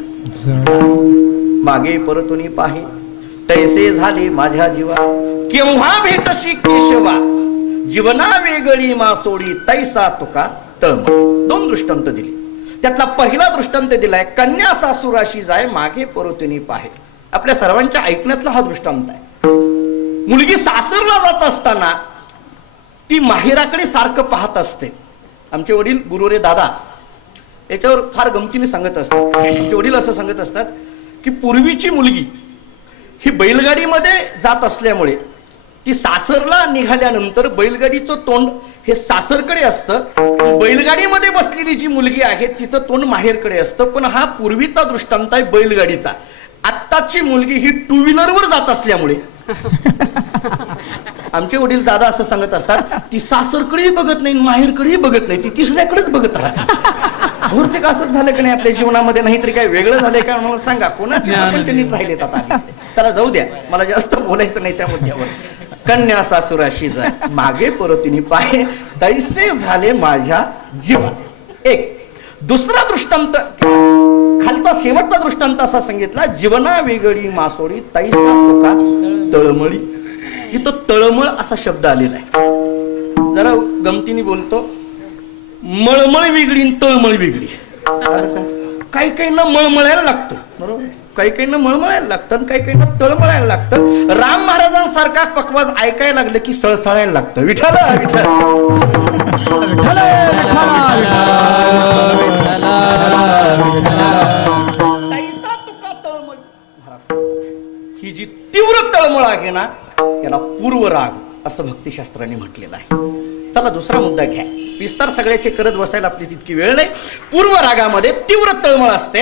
मागे परतुनी पाहे तैसे झाले माझ्या जीवा केव्हा भेटशी केशवा जीवना वेगळी मासोडी तैसा तुका तळमळ. 2 दृष्टांत दिली. त्यातला पहिला दृष्टांत दिलाय कन्या सासुराशी जाय मागे परतुनी पाहे. आपल्या सर्वांच्या ऐकण्यातला हा दृष्टांत आहे. मुलगी सासरला जात असताना ती माहेराकडे सारखं पाहत असते. आमचे वडील गुरुरे दादा याच्यावर फार गमतीने सांगत असतात. आमचे वडील असं सांगत असतात की पूर्वीची मुलगी ही बैलगाडीमध्ये जात असल्यामुळे ती सासरला निघाल्यानंतर बैलगाडीचं तोंड हे सासरकडे असतं. बैलगाडीमध्ये बसलेली जी मुलगी आहे तिचं तोंड माहेरकडे असतं. पण हा पूर्वीचा दृष्टांत आहे बैलगाडीचा. आत्ताची मुलगी ही 2 व्हीलरवर जात असल्यामुळे आमचे वडील दादा असं सांगत असतात ती सासरकडेही बघत नाही माहेरकडेही बघत नाही, ती तिसऱ्याकडेच बघत राहते. बहुतेक असंच झालं की नाही आपल्या जीवनामध्ये, नाहीतरी काय वेगळं झालंय का मला सांगा. कोणाची नीट राहिलेत आता. चला जाऊ द्या, मला जास्त बोलायचं नाही त्या मुद्द्यावर. कन्या सासुराशी जाय मागे परतीनी पाहे तैसे झाले माझ्या जीवा. एक. दुसरा दृष्टांत खालचा शेवटचा दृष्टांत असा सांगितला जीवना वेगळी मासोडी तैसा तुका तळमळी. इथं तळमळ असा शब्द आलेला आहे. जरा गमतीने बोलतो. मळमळ वेगळी तळमळ वेगळी. काही काहींना मळमळायला लागतं बरोबर, काही काहींना मळमळायला लागतं, काही काहींना तळमळायला लागतं. राम महाराजांसारखा पकवाज ऐकायला लागलं की सळसळायला लागतं. विठ्ठल तुका तळमळ. ही जी तीव्र तळमळ आहे ना याला पूर्वराग असं भक्तिशास्त्राने म्हटलेलं आहे. चला दुसरा मुद्दा घ्या. विस्तार सगळ्याचे करत बसायला आपली तितकी वेळ नाही. पूर्वरागामध्ये तीव्र तळमळ असते.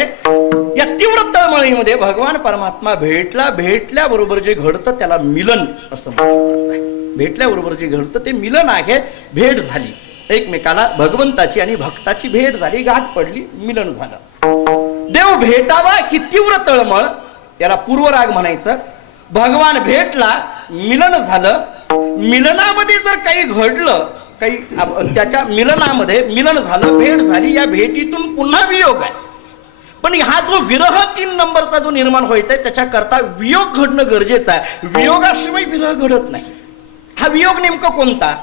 या तीव्र तळमळीमध्ये भगवान परमात्मा भेटल्याबरोबर जे घडतं त्याला मिलन असं म्हणतात. भेटल्याबरोबर जे घडतं ते मिलन आहे. भेट झाली एकमेकाला, भगवंताची आणि भक्ताची भेट झाली, गाठ पडली, मिलन झालं. देव भेटावा ही तीव्र तळमळ याला पूर्वराग म्हणायचं. भगवान भेटला, मिलन झालं. मिलनामध्ये जर काही घडलं, काही त्याच्या मिलनामध्ये मिलन झालं, भेट झाली, या भेटीतून पुन्हा वियोग आहे. पण हा जो विरह 3 नंबरचा जो निर्माण व्हायचा आहे त्याच्याकरता वियोग घडणं गरजेचं आहे. वियोगाशिवाय विरह घडत नाही. हा वियोग नेमका कोणता?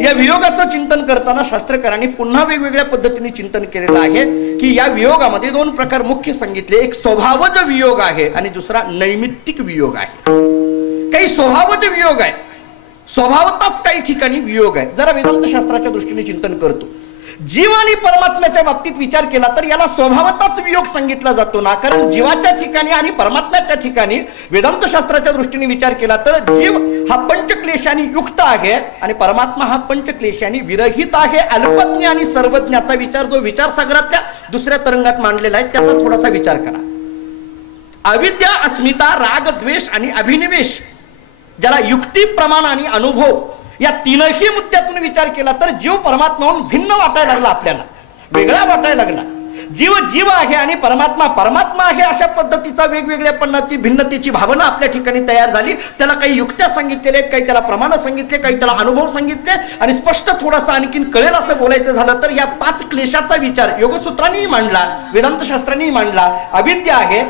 या वियोगाचं चिंतन करताना शास्त्रकारांनी पुन्हा वेगवेगळ्या पद्धतीने चिंतन केलेलं आहे की या वियोगामध्ये 2 प्रकार मुख्य सांगितले. एक स्वभावज वियोग आहे आणि दुसरा नैमित्तिक वियोग आहे. काही स्वभावज वियोग आहे, स्वभावताच काही ठिकाणी वियोग आहे. जरा वेदांत शास्त्राच्या दृष्टीने चिंतन करतो. जीव आणि परमात्म्याच्या बाबतीत विचार केला तर याला स्वभावताच वियोग सांगितला जातो ना. कारण जीवाच्या ठिकाणी आणि परमात्म्याच्या ठिकाणी वेदांत शास्त्राच्या दृष्टीने विचार केला तर जीव हा पंचक्लेशाने युक्त आहे आणि परमात्मा हा पंचक्लेशाने विरहित आहे. अल्पज्ञ आणि सर्वज्ञाचा विचार जो विचारसागरातल्या दुसऱ्या तरंगात मांडलेला आहे त्याचा थोडासा विचार करा. अविद्या, अस्मिता, राग, द्वेष आणि अभिनिवेश ज्याला युक्ती, प्रमाण आणि अनुभव या 3ही मुद्द्यातून विचार केला तर जीव परमात्म्याहून भिन्न वाटायला लागला, आपल्याला वेगळा वाटायला लागला. जीव जीव आहे आणि परमात्मा परमात्मा आहे अशा पद्धतीचा वेगवेगळ्यापणाची भिन्नतेची भावना आपल्या ठिकाणी तयार झाली. त्याला काही युक्त्या सांगितलेल्या आहेत, काही त्याला प्रमाण सांगितले, काही त्याला अनुभव सांगितले. आणि स्पष्ट थोडासा आणखीन कळेल असं बोलायचं झालं तर या 5 क्लेशाचा विचार योगसूत्रांनीही मांडला, वेदांत शास्त्रांनीही मांडला. अविद्या आहे,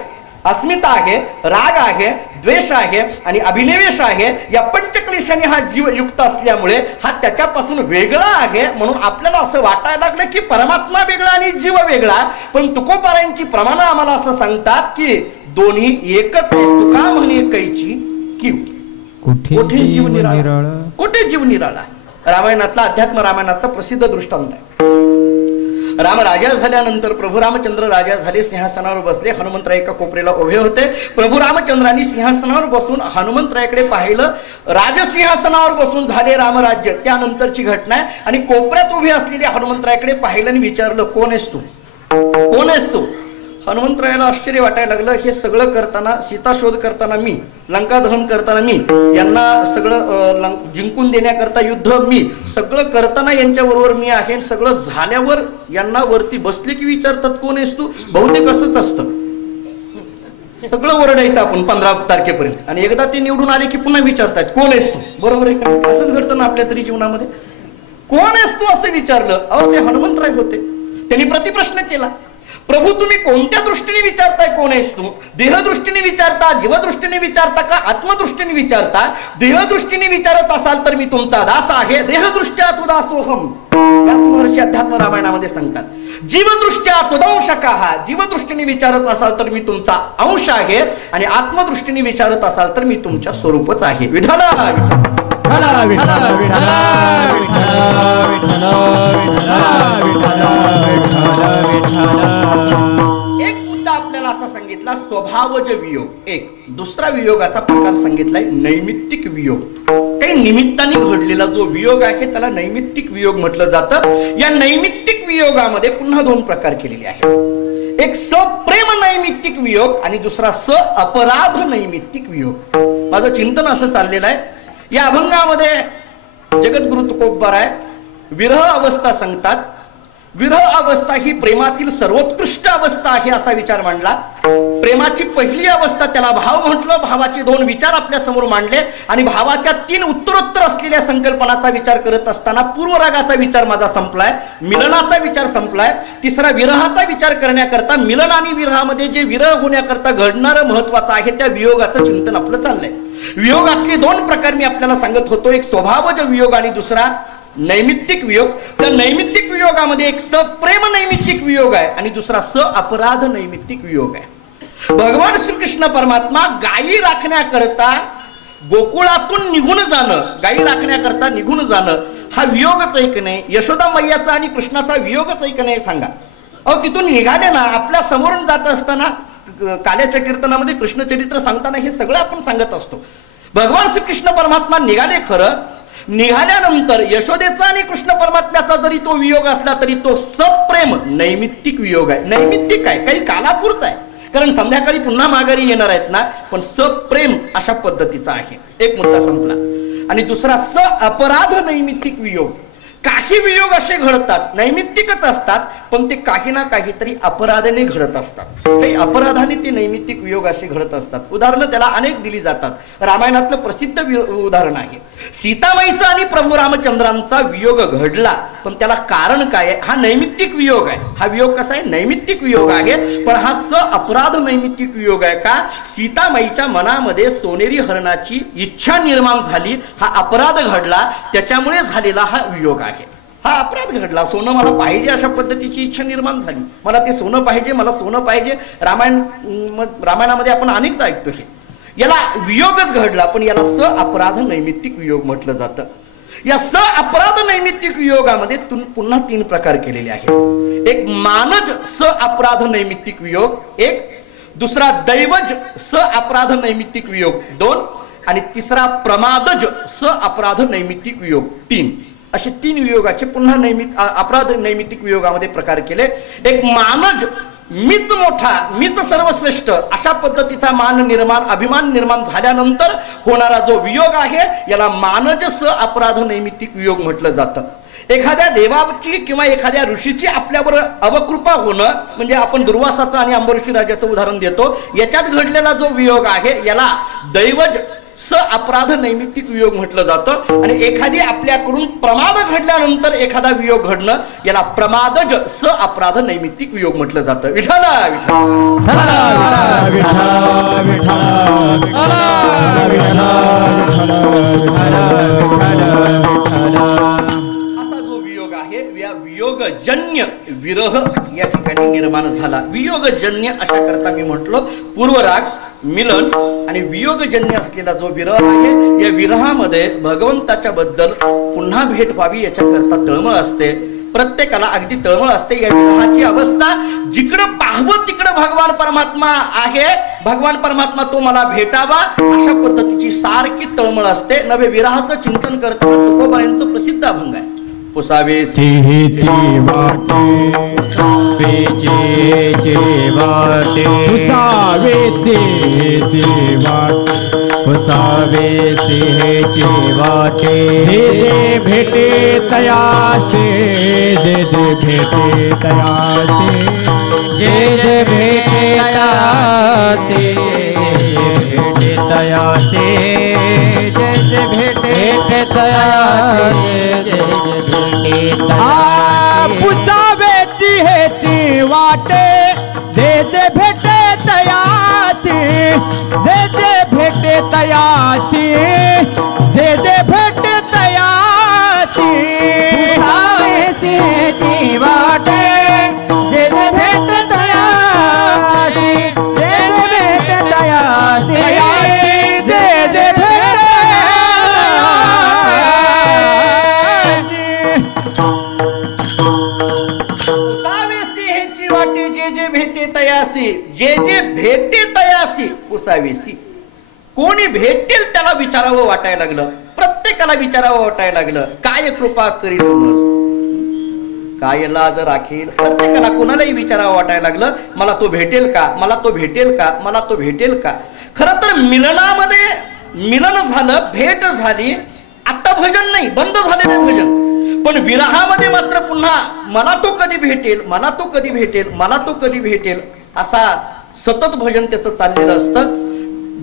अस्मिता आहे, राग आहे, द्वेष आहे आणि अभिनिवेश आहे. या पंचक्लेशाने हा जीव युक्त असल्यामुळे हा त्याच्यापासून वेगळा आहे. म्हणून आपल्याला असं वाटायला लागलं की परमात्मा वेगळा आणि जीव वेगळा. पण तुकोबारायांची प्रमाणं आम्हाला असं सांगतात की दोन्ही एकच आहे. तुका म्हणे कैची कीव, कोठे जीव निराळा, कोठे जीव निराळा. रामायणातला, अध्यात्म रामायणातला प्रसिद्ध दृष्टांत आहे. राम राजा झाल्यानंतर प्रभू रामचंद्र राजा झाले, सिंहासनावर बसले. हनुमंतराय एका कोपऱ्याला उभे होते. प्रभू रामचंद्रांनी सिंहासनावर बसून हनुमंतरायाकडे पाहिलं. राजसिंहासनावर बसून झाले रामराज्य, त्यानंतरची घटना आहे. आणि कोपऱ्यात उभे असलेल्या हनुमंतरायाकडे पाहिलं आणि विचारलं कोण आहेस तू, कोण आहेस तू? हनुमंतरायाला आश्चर्य वाटायला लागलं, हे सगळं करताना, सीता शोध करताना मी, लंका दहन करताना मी, यांना सगळं जिंकून देण्याकरता युद्ध मी, सगळं करताना यांच्याबरोबर मी आहे, सगळं झाल्यावर यांना वरती बसले की विचारतात कोण आहेस तू? बहुतेक असंच असतं, सगळं ओरडायचं आपण 15 तारखेपर्यंत, आणि एकदा ते निवडून आले की पुन्हा विचारतात कोण आहेस तू? बरोबर आहे का? असंच घडतं ना आपल्या तरी जीवनामध्ये. कोण आहेस तू असं विचारलं. अहो ते हनुमंतराय होते, त्यांनी प्रतिप्रश्न केला, प्रभू तुम्ही कोणत्या दृष्टीने विचारताय कोण आहेस तू? देहदृष्टीने विचारता, जीवदृष्टीने विचारता का आत्मदृष्टीने विचारता? देहदृष्टीने विचारत असाल तर मी तुमचा दास आहे, देहदृष्ट्या तु दासोहम, व्यास महर्षी अध्यात्म रामायणामध्ये सांगतात. जीवदृष्ट्या तुदंशकः, जीवदृष्टीने विचारत असाल तर मी तुमचा अंश आहे, आणि आत्मदृष्टीने विचारत असाल तर मी तुमच्या स्वरूपच आहे. विठ्ठला एक मुद्दा आपल्याला असा सांगितला स्वभावज वियोग. एक दुसरा वियोगाचा प्रकार सांगितलाय नैमित्तिक वियोग. काही निमित्ताने घडलेला जो वियोग आहे त्याला नैमित्तिक वियोग म्हटलं जातं. या नैमित्तिक वियोगामध्ये पुन्हा 2 प्रकार केलेले आहेत. एक सप्रेम नैमित्तिक वियोग आणि दुसरा स अपराध नैमित्तिक वियोग. माझं चिंतन असं चाललेलं आहे, या अभंगामध्ये जगद्गुरु तुकोबराय विरह अवस्था सांगतात. विरह अवस्था ही प्रेमातील सर्वोत्कृष्ट अवस्था आहे असा विचार मांडला. प्रेमाची पहिली अवस्था त्याला भाव म्हटलं. भावाचे 2 विचार आपल्या समोर मांडले, आणि भावाच्या 3 उत्तरोत्तर असलेल्या संकल्पनाचा विचार करत असताना पूर्वरागाचा विचार माझा संपलाय, मिलनाचा विचार संपलाय. तिसरा विरहाचा विचार करण्याकरता मिलन आणि विरहामध्ये जे विरह होण्याकरता घडणारं महत्वाचं आहे त्या वियोगाचं चिंतन आपलं चाललंय. वियोगातले 2 प्रकार मी आपल्याला सांगत होतो, एक स्वभावज वियोग आणि दुसरा नैमित्तिक वियोग. त्या नैमित्तिक वियोगामध्ये एक सप्रेम नैमित्तिक वियोग आहे आणि दुसरा स अपराध नैमित्तिक वियोग आहे. भगवान श्रीकृष्ण परमात्मा गायी राखण्याकरता गोकुळातून निघून जाणं, गायी राखण्याकरता निघून जाणं हा वियोगच एक नाही. यशोदा मैयाचा आणि कृष्णाचा वियोगच एक नाही. सांगा अहो, तिथून निघाले ना, आपल्या समोरून जात असताना काल्याच्या कीर्तनामध्ये कृष्णचरित्र सांगताना हे सगळं आपण सांगत असतो. भगवान श्रीकृष्ण परमात्मा निघाले खरं, निघाल्यानंतर यशोदेचा आणि कृष्ण परमात्म्याचा जरी तो वियोग असला तरी तो सप्रेम नैमित्तिक वियोग आहे. नैमित्तिक आहे, काही कालापुरता आहे, कारण संध्याकाळी पुन्हा माघारी येणार आहेत ना, पण सप्रेम अशा पद्धतीचा आहे. एक मुद्दा संपला. आणि दुसरा स अपराध नैमित्तिक वियोग. काही वियोग असे घडतात, नैमित्तिकच असतात, पण ते काही ना काहीतरी अपराधाने घडत असतात. काही अपराधाने ते नैमित्तिक वियोग असे घडत असतात. उदाहरणं त्याला अनेक दिली जातात. रामायणातलं प्रसिद्ध उदाहरण आहे सीतामाईचा आणि प्रभू रामचंद्रांचा वियोग घडला, पण त्याला कारण काय आहे? हा नैमित्तिक वियोग आहे. हा वियोग कसा आहे? नैमित्तिक वियोग आहे, पण हा स अपराध नैमित्तिक वियोग आहे. का? सीतामाईच्या मनामध्ये सोनेरी हरणाची इच्छा निर्माण झाली, हा अपराध घडला, त्याच्यामुळे झालेला हा वियोग आहे. हा अपराध घडला, सोनं मला पाहिजे अशा पद्धतीची इच्छा निर्माण झाली, मला ते सोनं पाहिजे, मला सोनं पाहिजे. रामायणामध्ये आपण अनेकदा ऐकतो हे. याला वियोगच घडला, पण याला स अपराध नैमित्तिक वियोग म्हटलं जातं. या स अपराध नैमित्तिक वियोगामध्ये पुन्हा 3 प्रकार केलेले आहेत. एक मानज स अपराध नैमित्तिक वियोग, एक दुसरा दैवज स अपराध नैमित्तिक वियोग 2, आणि तिसरा प्रमादज स अपराध नैमित्तिक वियोग 3. असे 3 वियोगाचे पुन्हा अपराध नैमित्तिक वियोगामध्ये प्रकार केले. एक मानज, मीच मोठा, मीच सर्वश्रेष्ठ अशा पद्धतीचा अभिमान निर्माण झाल्यानंतर होणारा जो वियोग आहे याला मानज स अपराध नैमित्तिक वियोग म्हटलं जातं. एखाद्या देवाची किंवा एखाद्या ऋषीची आपल्यावर अवकृपा होणं, म्हणजे आपण दुर्वासाचं आणि अंबरीषी राजाचं उदाहरण देतो, याच्यात घडलेला जो वियोग आहे याला दैवज स अपराध नैमित्तिक वियोग म्हटलं जातं. आणि एखादी आपल्याकडून प्रमाद घडल्यानंतर एखादा वियोग घडणं याला प्रमादज स अपराध नैमित्तिक वियोग म्हटलं जातं. विठ्ठला असा जो वियोग आहे, या वियोगजन्य विरह या ठिकाणी निर्माण झाला. वियोगजन्य अशा करता मी म्हटलं पूर्वराग, मिलन आणि वियोगजन्य असलेला जो विरह आहे, या विरहामध्ये भगवंताच्या बद्दल पुन्हा भेट व्हावी याच्याकरता तळमळ असते. प्रत्येकाला अगदी तळमळ असते. या विरहाची अवस्था जिकडं पाहावं तिकडं भगवान परमात्मा आहे, भगवान परमात्मा तो मला भेटावा अशा पद्धतीची सारखी तळमळ असते. नवे विरहाचं चिंतन करताना तुकोबारायांचं प्रसिद्ध अभंग आहे, पुसावे वाटे पेचे वाटे पुसावे ते वाट पुसावे चे वाटे जे भेटे तयासे जे भेटे तयासे जे भेटे तयासे भेटे तयासे जे भेटे तयासे भेटे तयासे पुसावे ती वाटे जे भेटे तयासी जे भेटे तयासी जे भेटे तयासी पुसावे वाटे जे भेटे तयासी जे भेटे तयासी जे भेटे वाटे जे भेटे तयासी जे भेटे तयासी पुसावेसी. कोणी भेटेल त्याला विचारावं वाटायला लागलं, प्रत्येकाला विचारावं वाटायला लागलं, काय कृपा करील काय लाज राखील. प्रत्येकाला कोणालाही विचारावं वाटायला लागलं, मला तो भेटेल का, मला तो भेटेल का, मला तो भेटेल का. खरं तर मिलनामध्ये मिलन झालं, भेट झाली, आता भजन नाही, बंद झालेलं भजन. पण विरहामध्ये मात्र पुन्हा मला तो कधी भेटेल, मला तो कधी भेटेल, मला तो कधी भेटेल असा सतत भजन त्याचं चाललेलं असतं.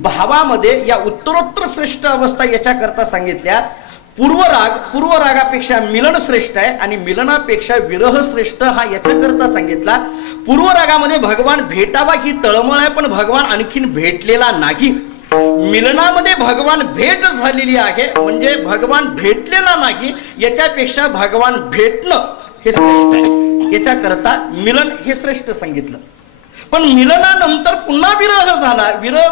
भावामध्ये या उत्तरोत्तर श्रेष्ठ अवस्था याच्या करता सांगितल्या. पूर्वरागापेक्षा मिलन श्रेष्ठ आहे आणि मिलनापेक्षा विरह श्रेष्ठ हा याच्याकरता सांगितला. पूर्वरागामध्ये भगवान भेटावा ही तळमळ आहे, पण भगवान आणखीन भेटलेला नाही. मिलनामध्ये भगवान भेट झालेली आहे, म्हणजे भगवान भेटलेला नाही. याच्यापेक्षा भगवान भेटणं हे श्रेष्ठ आहे, याच्याकरता मिलन हे श्रेष्ठ सांगितलं. पण मिलनानंतर पुन्हा विरह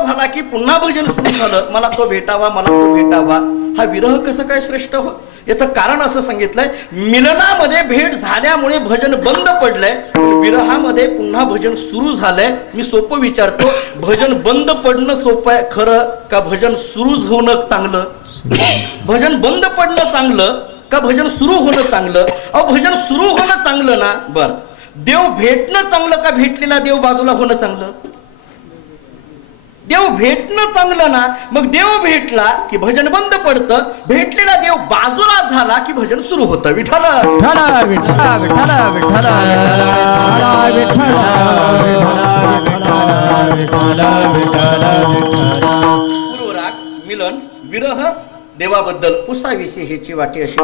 झाला की पुन्हा भजन सुरू झालं, मला तो भेटावा, मला तो भेटावा. हा विरह कसं काय श्रेष्ठ हो, याचं कारण असं सांगितलंय. मिलनामध्ये भेट झाल्यामुळे भजन बंद पडलंय, विरहामध्ये पुन्हा भजन सुरू झालंय. मी सोपं विचारतो, भजन बंद पडणं सोपं आहे खरं का भजन सुरू होणं चांगलं? भजन बंद पडणं चांगलं का भजन सुरू होणं चांगलं? भजन सुरू होणं चांगलं ना. बर, देव भेटणं चांगलं का भेटलेला देव बाजूला होणं चांगलं? देव भेटणं चांगलं ना. मग देव भेटला की भजन बंद पडतं, भेटलेला देव बाजूला झाला की भजन सुरू होतं. विठ्ठल विठ्ठल विठ्ठल विठ्ठल विठ्ठल पूर्वराग, मिलन, विरह, देवाबद्दल पुसाविषयी ह्याची वाटी अशी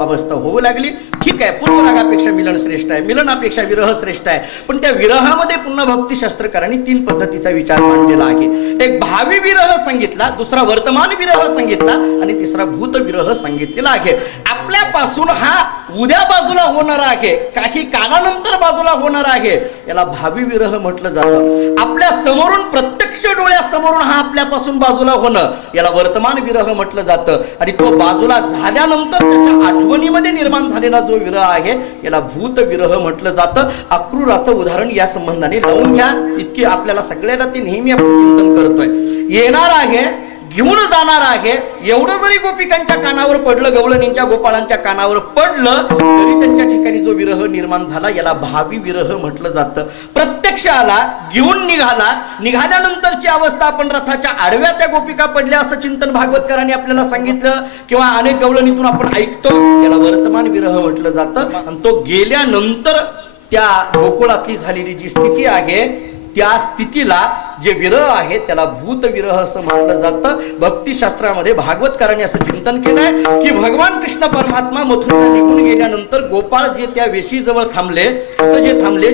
अवस्था होऊ लागली. ठीक आहे, पूर्वरागापेक्षा मिलन श्रेष्ठ आहे, मिलनापेक्षा विरह श्रेष्ठ आहे. पण त्या विरहामध्ये पुन्हा भक्तिशास्त्रकारांनी 3 पद्धतीचा विचार मांडलेला आहे. एक भावी विरह सांगितला, दुसरा वर्तमान विरह सांगितला आणि तिसरा भूत विरह सांगितलेला आहे. आपल्यापासून हा उद्या बाजूला होणार आहे, काही कालानंतर बाजूला होणार आहे, याला भावी विरह म्हटलं जातं. आपल्या समोरून प्रत्यक्ष डोळ्यासमोरून हा आपल्यापासून बाजूला होणं, याला वर्तमान विरह म्हटलं जातं. आणि तो बाजूला झाल्यानंतर त्याच्या आठवणीमध्ये निर्माण झालेला जो विरह आहे याला भूत विरह म्हटलं जातं. अक्रूराचं उदाहरण या संबंधाने लावून घ्या, इतकी आपल्याला सगळ्याला ते नेहमी आपण चिंतन करतोय. येणार आहे, घेऊन जाणार आहे, एवढं जरी गोपिकांच्या कानावर पडलं, गवळणींच्या गोपाळांच्या कानावर पडलं तरी त्यांच्या ठिकाणी जो विरह निर्माण झाला याला भावी विरह म्हटलं जातं. प्रत्यक्ष आला, घेऊन निघाला, निघाल्यानंतरची अवस्था आपण रथाच्या आडव्या त्या गोपिका पडल्या असं चिंतन भागवतकरांनी आपल्याला सांगितलं किंवा अनेक गवळणीतून आपण ऐकतो, याला वर्तमान विरह म्हटलं जातं. आणि तो गेल्यानंतर त्या गोकुळातली झालेली जी स्थिती आहे त्या स्थितीला जे विरह आहे त्याला भूत विरह असं म्हटलं जातं. भक्तिशास्त्रामध्ये भागवतकारांनी असं चिंतन केलंय की भगवान कृष्ण परमात्मा मथुरेला निघून गेल्यानंतर गोपाळ जे त्या वेशीजवळ थांबले,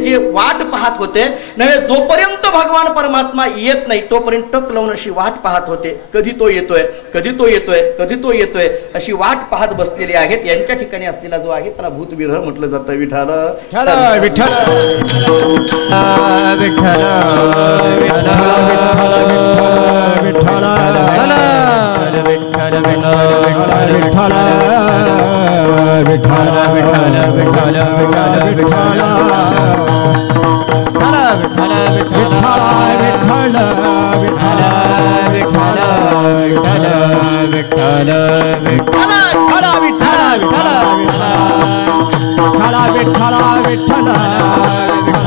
जे वाट पाहत होते नव्हे, जोपर्यंत भगवान परमात्मा येत नाही तोपर्यंत टक लावून अशी वाट पाहत होते, कधी तो येतोय, कधी तो येतोय, कधी तो येतोय अशी वाट पाहत बसलेले आहेत. यांच्या ठिकाणी असलेला जो आहे त्याला भूत विरह म्हटलं जातं. विठ्ठल विठ्ठल विठ्ठल विठ्ठल पूर्वराग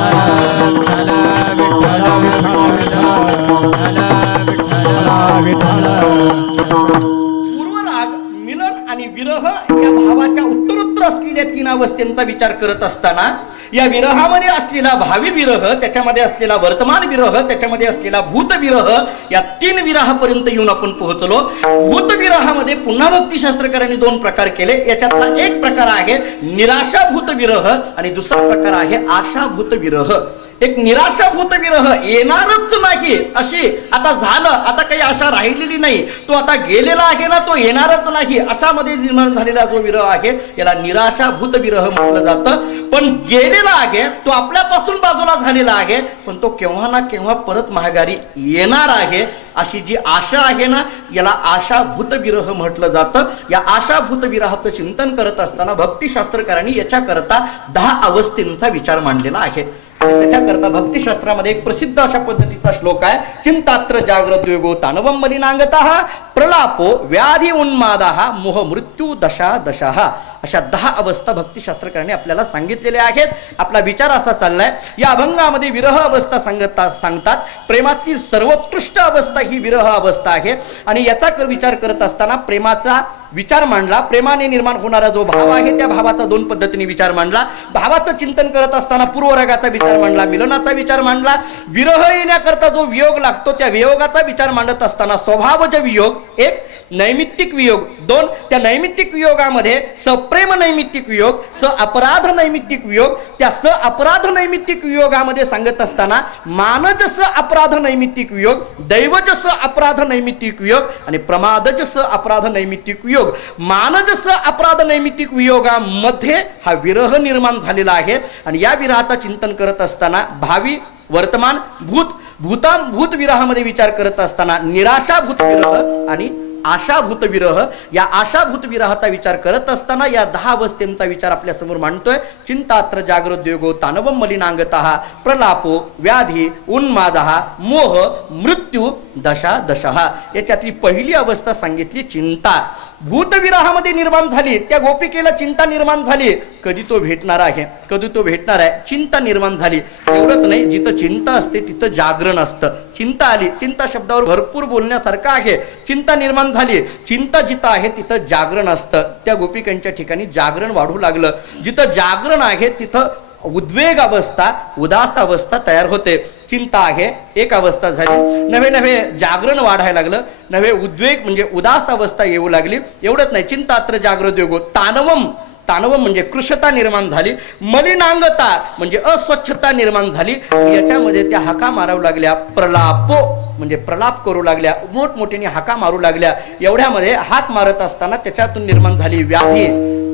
मिलन आणि विरह या भावाच्या उत्तरोत्तर असलेल्या तीन अवस्थेंचा विचार करत असताना या विरहामध्ये असलेला भावी विरह, त्याच्यामध्ये असलेला वर्तमान विरह, त्याच्यामध्ये असलेला भूत विरह, या तीन विरहापर्यंत येऊन आपण पोहोचलो. भूत विरहामध्ये पुन्हा भक्तिशास्त्रकारांनी दोन प्रकार केले. याच्यातला एक प्रकार आहे निराशाभूत विरह आणि दुसरा प्रकार आहे आशाभूत विरह. एक निराशाभूत विरह, येणारच नाही अशी, आता झालं, आता काही आशा राहिलेली नाही, तो आता गेलेला आहे ना, तो येणारच नाही, अशामध्ये निर्माण झालेला जो विरह आहे याला निराशाभूत विरह म्हटलं जातं. पण गेलेला आहे तो आपल्यापासून बाजूला झालेला आहे, पण तो केव्हा ना केव्हा परत महागारी येणार आहे अशी जी आशा आहे ना, याला आशाभूत विरह म्हटलं जातं. या आशाभूत विरहाचं चिंतन करत असताना भक्तिशास्त्रकारांनी याच्याकरता 10 अवस्थेंचा विचार मांडलेला आहे. त्याच्याकरता भक्तिशास्त्रामध्ये एक प्रसिद्ध अशा पद्धतीचा श्लोक आहे. चिंतात्र जागृत योगो तानवम मलिनांगतः प्रलापो व्याधी उन्मादः मोह मृत्यू दशा दशः. अशा 10 अवस्था भक्तिशास्त्रकारांनी आपल्याला सांगितलेल्या आहेत. आपला विचार असा चाललाय, या अभंगामध्ये विरह अवस्था सांगतात. प्रेमातील सर्वोत्कृष्ट अवस्था ही विरह अवस्था आहे आणि याचा विचार करत असताना प्रेमाचा विचार मांडला. प्रेमाने निर्माण होणारा जो भाव आहे त्या भावाचा 2 पद्धतीने विचार मांडला. भावाचं चिंतन करत असताना पूर्वरागाचा विचार मांडला, मिलनाचा विचार मांडला. विरह येण्याकरता जो वियोग लागतो त्या वियोगाचा विचार मांडत असताना स्वभावज वियोग 1, नैमित्तिक वियोग 2, त्या नैमित्तिक वियोगामध्ये सप्रेम नैमित्तिक वियोग, स अपराध नैमित्तिक वियोग, त्या स अपराध नैमित्तिक वियोगामध्ये सांगत असताना मानजस अपराध नैमित्तिक वियोग, दैवजस अपराध नैमित्तिक वियोग आणि प्रमादजस अपराध नैमित्तिक वियोग. मानजस अपराध नैमित्तिक वियोगामध्ये हा विरह निर्माण झालेला आहे आणि या विरहाचा चिंतन करत असताना भावी वर्तमान भूत विरहामध्ये विचार करत असताना निराशाभूत विरह आणि आशाभूत विरह, या आशाभूत विरहाचा विचार करत असताना या 10 अवस्थेंचा विचार आपल्या समोर मांडतोय. चिंतात्र जागृत योगो तानवम मलिनांगतः प्रलापो व्याधी उन्मादः मोह मृत्यू दशा दशः. याच्यातली पहिली अवस्था सांगितली चिंता. भूतविराहामध्ये निर्माण झाली, त्या गोपिकेला चिंता निर्माण झाली, कधी तो भेटणार आहे, कधी तो भेटणार आहे, चिंता निर्माण झाली. एवढंच नाही, जिथं चिंता असते तिथं जागरण असतं. चिंता आली, चिंता शब्दावर भरपूर बोलण्यासारखं आहे. चिंता निर्माण झाली, चिंता जिथं आहे तिथं जागरण असतं. त्या गोपिकांच्या ठिकाणी जागरण वाढू लागलं. जिथं जागरण आहे तिथं उद्वेग अवस्था, उदास अवस्था तयार होते. चिंता आहे एक अवस्था झाली, नवे नवे जागरण वाढायला लागलं, नवे उद्वेग म्हणजे उदास अवस्था येऊ लागली. एवढंच नाही, चिंतात्र जागृत योगो तानवम, तानवम म्हणजे कृशता निर्माण झाली, मलिनांगता म्हणजे अस्वच्छता निर्माण झाली. याच्यामध्ये त्या हाका मारावं लागल्या, प्रलापो म्हणजे प्रलाप करू लागल्या, मोठमोठ्याने हाका मारू लागल्या. एवढ्यामध्ये हात मारत असताना त्याच्यातून निर्माण झाली व्याधी,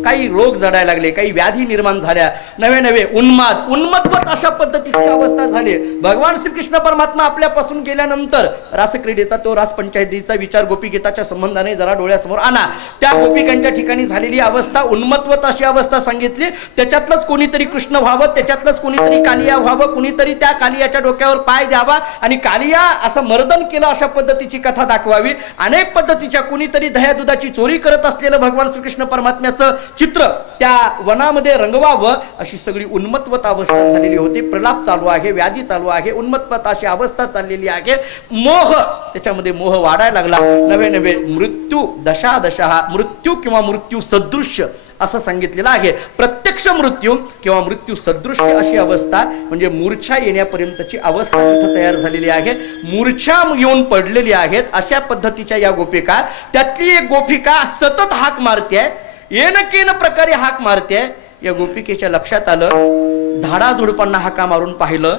काही रोग जडायला लागले, काही व्याधी निर्माण झाल्या, नवे नवे उन्मत्वत अशा पद्धतीची अवस्था झाली. भगवान श्रीकृष्ण परमात्मा आपल्यापासून गेल्यानंतर रासक्रीडेचा तो रास पंचायतीचा विचार गोपीगीताच्या संबंधाने जरा डोळ्यासमोर आणा. त्या गोपिकांच्या ठिकाणी झालेली अवस्था उन्मत्वत अशी अवस्था सांगितली. त्याच्यातलंच कोणीतरी कृष्ण व्हावं, त्याच्यातलंच कोणीतरी कालिया व्हावं, कोणीतरी त्या कालियाच्या डोक्यावर पाय द्यावा आणि कालिया असं मर्दन केलं अशा पद्धतीची कथा दाखवावी. अनेक पद्धतीच्या कोणीतरी दह्या दुधाची चोरी करत असलेलं भगवान श्रीकृष्ण परमात्म्याचं चित्र त्या वनामध्ये रंगवावं अशी सगळी उन्मत्वता अवस्था झालेली होती. प्रलाप चालू आहे, व्याधी चालू आहे, उन्मत्वता अशी अवस्था चाललेली आहे. मोह, त्याच्यामध्ये मोह वाढायला लागला. नवे नवे मृत्यू दशा दशा, मृत्यू किंवा मृत्यू सदृश्य असं सांगितलेलं आहे. प्रत्यक्ष मृत्यू किंवा मृत्यू सदृश्य अशी अवस्था म्हणजे मूर्छा येण्यापर्यंतची अवस्था तिथं तयार झालेली आहे. मूर्छा येऊन पडलेली आहेत अशा पद्धतीच्या या गोपिका. त्यातली एक गोपिका सतत हाक मारते, येनकेन प्रकारे हाक मारते. या गोपिकेच्या लक्षात आलं, झाडाझुडपांना हाका मारून पाहिलं,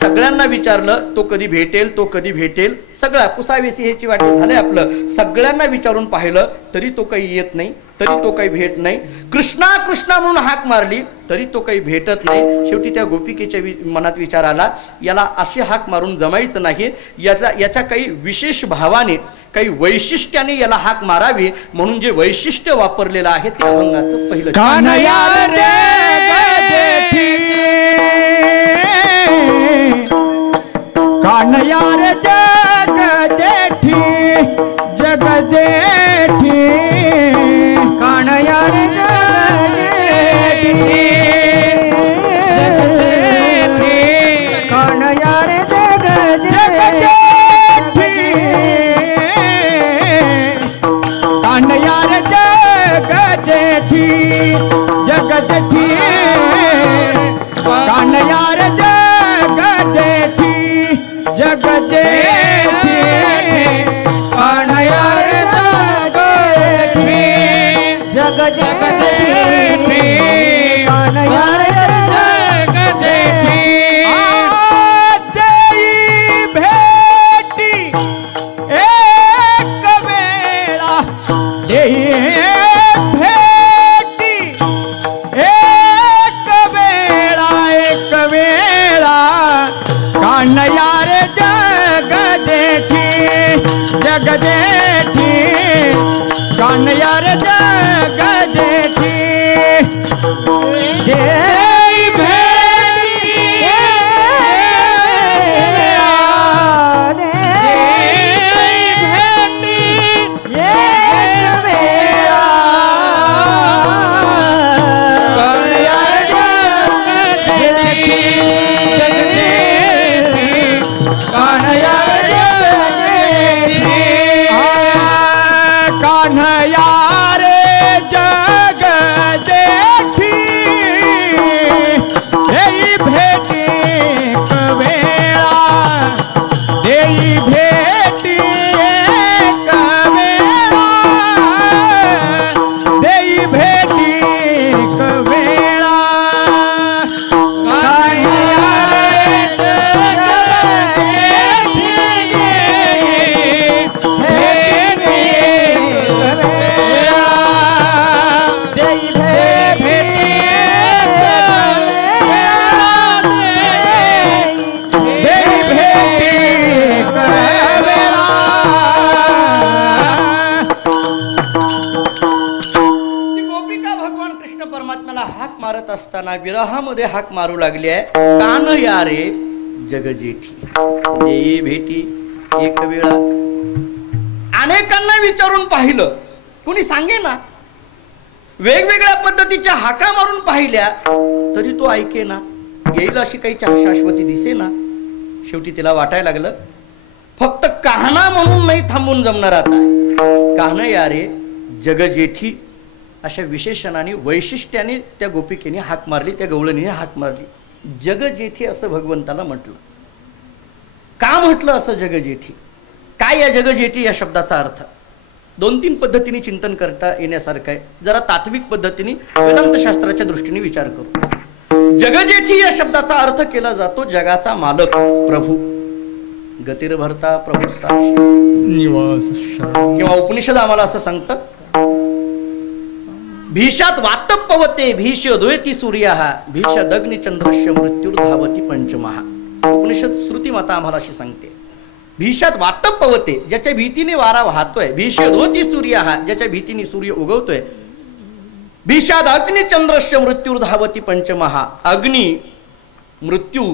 सगळ्यांना विचारलं तो कधी भेटेल, तो कधी भेटेल, सगळ्या पुसावेसी ह्याची वाटे झाले आपलं. सगळ्यांना विचारून पाहिलं तरी तो काही येत नाही, तरी तो काही भेट नाही. कृष्णा कृष्णा म्हणून हाक मारली तरी तो काही भेटत नाही. शेवटी त्या गोपिकेच्या मनात विचार आला, याला अशी हाक मारून जमायचं नाही, याच्या काही विशेष भावाने, काही वैशिष्ट्याने याला हाक मारावी. म्हणून जे वैशिष्ट्य वापरलेलं आहे ते अभंगाचं पहिलं. कान्हैया रे जेठी, कान्हैया रे जग जेठी, जग जेठी, कान्हैया रे जग जेठी, जग जेठी, मारत असताना विरहामध्ये हाक मारू लागली आहे, कान या रे जगजेठी देई भेटी एक वेळा. अनेकांना विचारून पाहिलं, कुणी सांगे ना, वेगवेगळ्या पद्धतीच्या हाका मारून पाहिल्या तरी तो ऐके ना, येईल अशी काही शाश्वती दिसे ना. शेवटी तिला वाटायला लागलं फक्त कान्हा म्हणून नाही थांबून जमणार. आता कान्हा या रे जगजेठी अशा विशेषणाने वैशिष्ट्याने त्या गोपिकेने हाक मारली, त्या गवळणीने हाक मारली. जगजेठी असं भगवंताला म्हटलं. का म्हटलं असं जगजेठी? काय या जगजेठी या शब्दाचा अर्थ? 2-3 पद्धतीने चिंतन करता येण्यासारखं आहे. जरा तात्विक पद्धतीने वेदांत शास्त्राच्या दृष्टीने विचार करू. जगजेठी या शब्दाचा अर्थ केला जातो जगाचा मालक, प्रभू. गतिर्भर्ता प्रभू निवास किंवा उपनिषद आम्हाला असं सांगतं, भीषात वातपवते भीष्य द्वेती सूर्यहा भीषदग्नि चंद्रस्य मृत्युर्धावती पंचमहा. उपनिषद श्रुती माता आम्हाला अशी सांगते, भीषात वातपवते ज्याच्या भीतीने वारा वाहतोय, भीष्य द्वेती सूर्यहा ज्याच्या भीतीने सूर्य उगवतोय, भीषाद अग्नि चंद्रस्य मृत्युर्धावती पंचमहा. अग्नी मृत्यू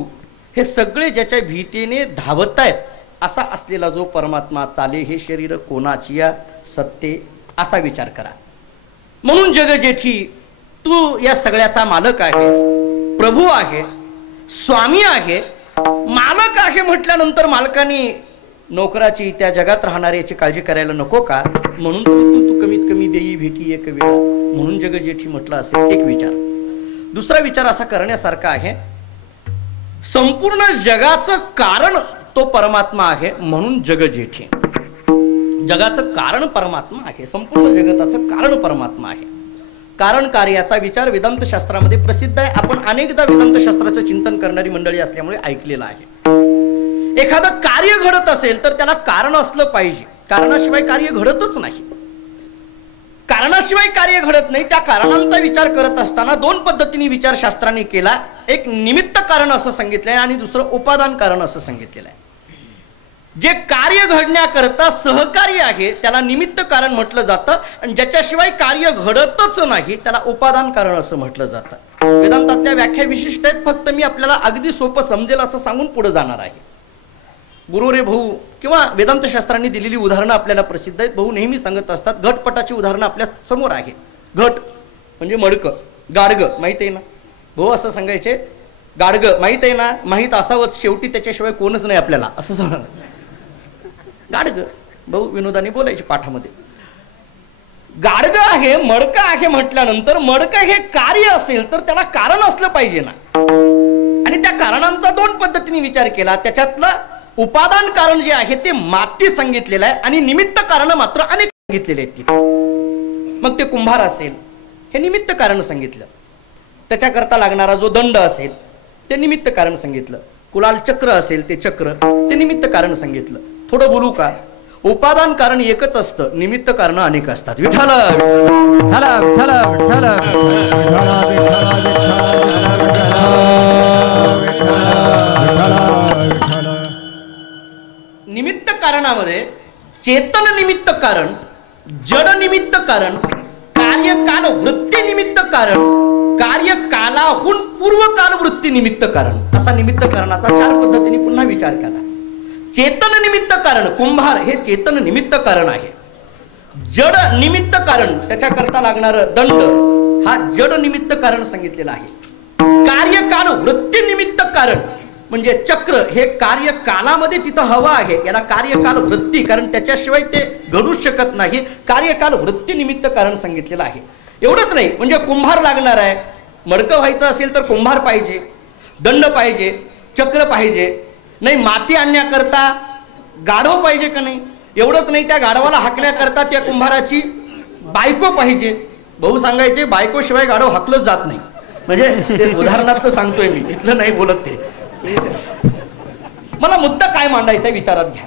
हे सगळे ज्याच्या भीतीने धावत आहेत असा असलेला जो परमात्मा, चाले हे शरीर कोणाची या सत्ते, असा विचार करा. म्हणून जगजेठी तू या सगळ्याचा मालक आहे, प्रभू आहे, स्वामी आहे. मालक आहे म्हटल्यानंतर मालकाने नोकराची, त्या जगात राहणाऱ्याची काळजी करायला नको का? म्हणून तू कमीत कमी देई भेटी एक वेळा म्हणून जगजेठी म्हटलं असेल. एक विचार. दुसरा विचार असा करण्यासारखा आहे, संपूर्ण जगाचं कारण तो परमात्मा आहे म्हणून जगजेठी. जगाचं कारण परमात्मा आहे, संपूर्ण जगताचं कारण परमात्मा आहे. कारण कार्याचा विचार वेदांत शास्त्रामध्ये प्रसिद्ध आहे. आपण अनेकदा वेदांत शास्त्राचं चिंतन करणारी मंडळी असल्यामुळे ऐकलेलं आहे. एखादं कार्य घडत असेल तर त्याला कारण असलं पाहिजे, कारणाशिवाय कार्य घडतच नाही. कारणाशिवाय कार्य घडत नाही. त्या कारणांचा विचार करत असताना 2 पद्धतीने विचार शास्त्राने केला. एक निमित्त कारण असं सांगितलंय आणि दुसरं उपादान कारण असं सांगितलेलं आहे. जे कार्य घडण्याकरता सहकार्य आहे त्याला निमित्त कारण म्हटलं जातं, आणि ज्याच्याशिवाय कार्य घडतच नाही त्याला उपादान कारण असं म्हटलं जातं. वेदांतातल्या व्याख्या विशिष्ट आहेत, फक्त मी आपल्याला अगदी सोपं समजेल असं सांगून पुढे जाणार आहे. गुरु रे भाऊ किंवा वेदांत शास्त्रांनी दिलेली उदाहरणं आपल्याला प्रसिद्ध आहेत. भाऊ नेहमी सांगत असतात, घटपटाची उदाहरणं आपल्या समोर आहे. घट म्हणजे मडकं, गाडगं माहित आहे ना. भाऊ असं सांगायचे, गाडगं माहित आहे ना, माहीत असावंच, शेवटी त्याच्याशिवाय कोणच नाही आपल्याला, असं सांगा. गाडगं भाऊ विनोदाने बोलायचे पाठामध्ये. गाडगं आहे, मडकं आहे म्हटल्यानंतर मडकं हे कार्य असेल तर त्याला कारण असलं पाहिजे ना. आणि त्या कारणांचा 2 पद्धतीने विचार केला. त्याच्यातलं उपादान कारण जे आहे ते माती सांगितलेलं आहे आणि निमित्त कारण मात्र अनेक सांगितलेले आहेत. मग ते कुंभार असेल हे निमित्त कारण सांगितलं, त्याच्याकरता लागणारा जो दंड असेल ते निमित्त कारण सांगितलं, कुलाल चक्र असेल ते चक्र ते निमित्त कारण सांगितलं. थोडं बोलू का? उपादान कारण एकच असतं, निमित्त कारण अनेक असतात. विठ्ठल विठ्ठल विठ्ठल निमित्त कारणामध्ये चेतन निमित्त कारण, जड निमित्त कारण, कार्यकाल वृत्ती निमित्त कारण, कार्यकालाहून पूर्वकाल वृत्ती निमित्त कारण, असा निमित्त कारणाचा 4 पद्धतीने पुन्हा विचार केला. चेतन निमित्त कारण कुंभार हे चेतन निमित्त कारण आहे. जड निमित्त कारण त्याच्याकरता लागणार दंड हा जड निमित्त कारण सांगितलेला आहे. कार्यकाल वृत्ती निमित्त कारण म्हणजे चक्र हे कार्यकालामध्ये तिथं हवा आहे, याला कार्यकाल वृत्ती, कारण त्याच्याशिवाय ते घडूच शकत नाही. कार्यकाल वृत्ती निमित्त कारण सांगितलेलं आहे. एवढंच नाही, म्हणजे कुंभार लागणार आहे, मडकं व्हायचं असेल तर कुंभार पाहिजे, दंड पाहिजे, चक्र पाहिजे, नाही माती आणण्याकरता गाढव पाहिजे का नाही. एवढंच नाही, त्या गाढवाला हाकण्याकरता त्या कुंभाराची बायको पाहिजे. भाऊ सांगायचे बायकोशिवाय गाढव हाकलंच जात नाही. म्हणजे ते उदाहरणार्थ सांगतोय मी, इथलं नाही बोलत ते. मला मुद्दा काय मांडायचा विचारात घ्या.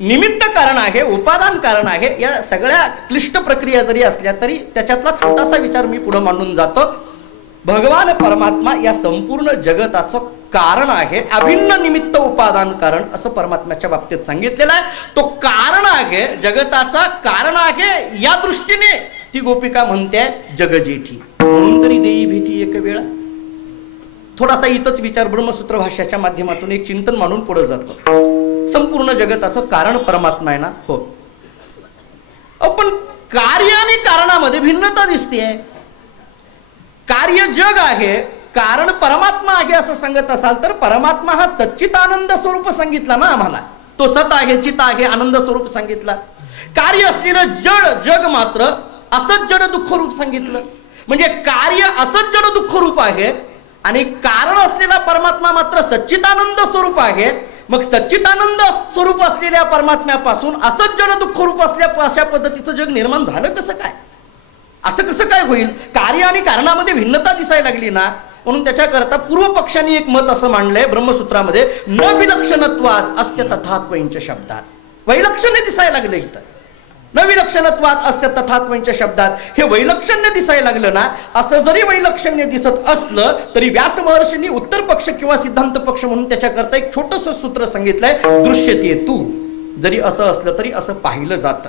निमित्त कारण आहे, उपादान कारण आहे, या सगळ्या क्लिष्ट प्रक्रिया जरी असल्या तरी त्याच्यातला छोटासा विचार मी पुढे मांडून जातो. भगवान परमात्मा या संपूर्ण जगताचं कारण आहे, अभिन्न निमित्त उपादान कारण असं परमात्म्याच्या बाबतीत सांगितलेलं आहे. तो कारण आहे, जगताचा कारण आहे, या दृष्टीने ती गोपिका म्हणते जगजेठी. म्हणून तरी देई भेटी एक वेळा. थोडासा इथंच विचार ब्रह्मसूत्र भाष्याच्या माध्यमातून एक चिंतन मांडून पुढे जातो. संपूर्ण जगताचं कारण परमात्मा आहे ना? हो. पण कार्य आणि कारणामध्ये भिन्नता दिसते. कार्य जग आहे, कारण परमात्मा आहे असं सांगत असाल तर परमात्मा हा सच्चिदानंद स्वरूप सांगितला ना आम्हाला. तो सत आहे, चित आहे, आनंद स्वरूप सांगितला. कार्य असलेलं जड जग मात्र असंच जड दुःख रूप सांगितलं. म्हणजे कार्य असंच जड दुःख रूप आहे आणि कारण असलेला परमात्मा मात्र सच्चिदानंद स्वरूप आहे. मग सच्चिदानंद स्वरूप असलेल्या परमात्म्यापासून असंच जड दुःख रूप असल्या अशा पद्धतीचं जग निर्माण झालं कसं काय? असं कसं काय होईल? कार्य आणि कारणामध्ये भिन्नता दिसायला लागली ना. म्हणून त्याच्याकरता पूर्व पक्षाने एक मत असं मांडलंय ब्रह्मसूत्रामध्ये, न विलक्षणत्वाद अस्य तथात्वंच शब्दात. वैलक्षण्य दिसायला लागलं इथं. न विलक्षणत्वात अस्य तथात्वंच शब्दात. हे वैलक्षण्य दिसायला लागलं ना. असं जरी वैलक्षण्य दिसत असलं तरी व्यास महर्षींनी उत्तर पक्ष किंवा सिद्धांत पक्ष म्हणून त्याच्याकरता एक छोटस सूत्र सांगितलंय, दृश्यते तू. जरी असं असलं तरी असं पाहिलं जातं.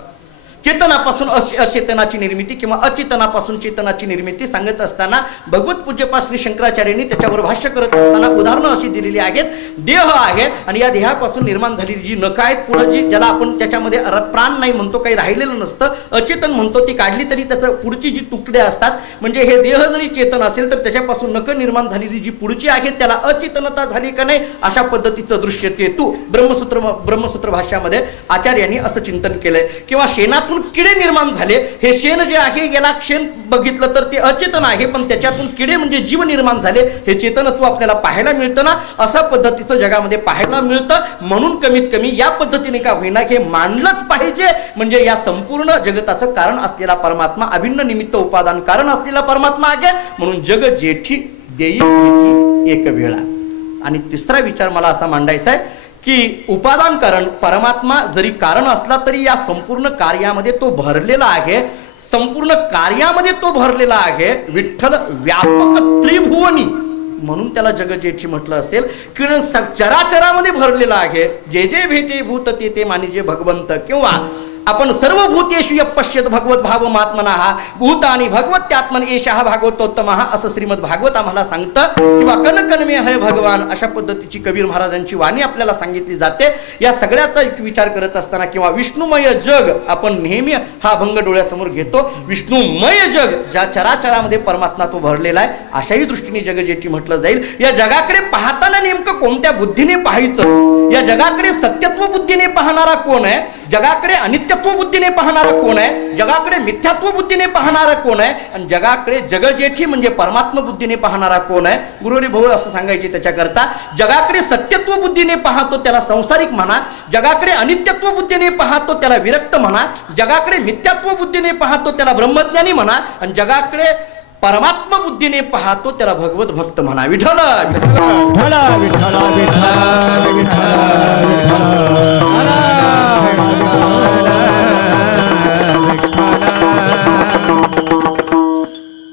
चेतनापासून अचेतनाची निर्मिती किंवा अचेतनापासून चेतनाची निर्मिती सांगत असताना भगवत पूज्यपा श्री शंकराचार्यांनी त्याच्यावर भाष्य करत असताना उदाहरणं अशी दिलेली आहेत. देह आहे आणि या देहापासून निर्माण झालेली जी नखं आहेत, पुढे जी ज्याला आपण त्याच्यामध्ये प्राण नाही म्हणतो, काही राहिलेलं नसतं, अचेतन म्हणतो, ती काढली तरी त्याचं पुढची जी तुकडे असतात, म्हणजे हे देह जरी चेतन असेल तर त्याच्यापासून नखं निर्माण झालेली जी पुढची आहेत त्याला अचेतनता झाली का नाही, अशा पद्धतीचं दृश्य ते तू ब्रह्मसूत्र भाष्यामध्ये आचार्यांनी असं चिंतन केलंय. किंवा शेणात किडे निर्माण झाले, हे शेण जे आहे याला शेण बघितलं तर ते अचेतन आहे, पण त्याच्यातून किडे म्हणजे जीव निर्माण झाले, हे चेतनत्व आपल्याला पाहायला मिळतं ना. अशा पद्धतीचं जगामध्ये पाहायला मिळतं. म्हणून कमीत कमी या पद्धतीने का होईना हे मानलंच पाहिजे. म्हणजे या संपूर्ण जगताचं कारण असलेला परमात्मा, अभिन्न निमित्त उपादान कारण असलेला परमात्मा आहे. म्हणून जग जेठी देई भेटी एक वेळा. आणि तिसरा विचार मला असा मांडायचा आहे की उपादान कारण परमात्मा जरी कारण असला तरी या संपूर्ण कार्यामध्ये तो भरलेला आहे. संपूर्ण कार्यामध्ये तो भरलेला आहे. विठ्ठल व्यापक त्रिभुवनी म्हणून त्याला जगजेठी म्हटलं असेल. किंवा चराचरामध्ये भरलेला आहे. जे जे भेटे भूत ते ते मानिजे भगवंत. किंवा आपण सर्व भूतेषु यपश्यत भगवत भाव महात्मना भूतानी भगवत्यात्मन एषः भागवतोत्तम असं श्रीमद भागवत आम्हाला सांगतं. किंवा कनकनमे हय भगवान अशा पद्धतीची कबीर महाराजांची वाणी आपल्याला सांगितली जाते. या सगळ्याचा विचार करत असताना किंवा विष्णुमय जग आपण नेहमी हा भंग डोळ्यासमोर घेतो. विष्णुमय जग ज्या चराचरामध्ये परमात्मा तो भरलेला आहे अशाही दृष्टीने जगजेठी म्हटलं जाईल. या जगाकडे पाहताना नेमकं कोणत्या बुद्धीने पाहायचं? या जगाकडे सत्यत्व बुद्धीने पाहणारा कोण आहे? जगाकडे अनित्यत्व बुद्धीने पाहणारा कोण आहे? जगाकडे मिथ्यात्व बुद्धीने पाहणारा कोण आहे? आणि जगाकडे जगजेठी म्हणजे परमात्मा बुद्धीने पाहणारा कोण आहे? गुरुहरी भाऊ असं सांगायचे त्याच्याकरता, जगाकडे सत्यत्व बुद्धीने पाहतो त्याला संसारिक म्हणा, जगाकडे अनित्यत्व बुद्धीने पाहतो त्याला विरक्त म्हणा, जगाकडे मिथ्यात्व बुद्धीने पाहतो त्याला ब्रह्मज्ञानी म्हणा, आणि जगाकडे परमात्मा बुद्धीने पाहतो त्याला भगवत भक्त म्हणा. विठ्ठल विठ्ठल विठ्ठल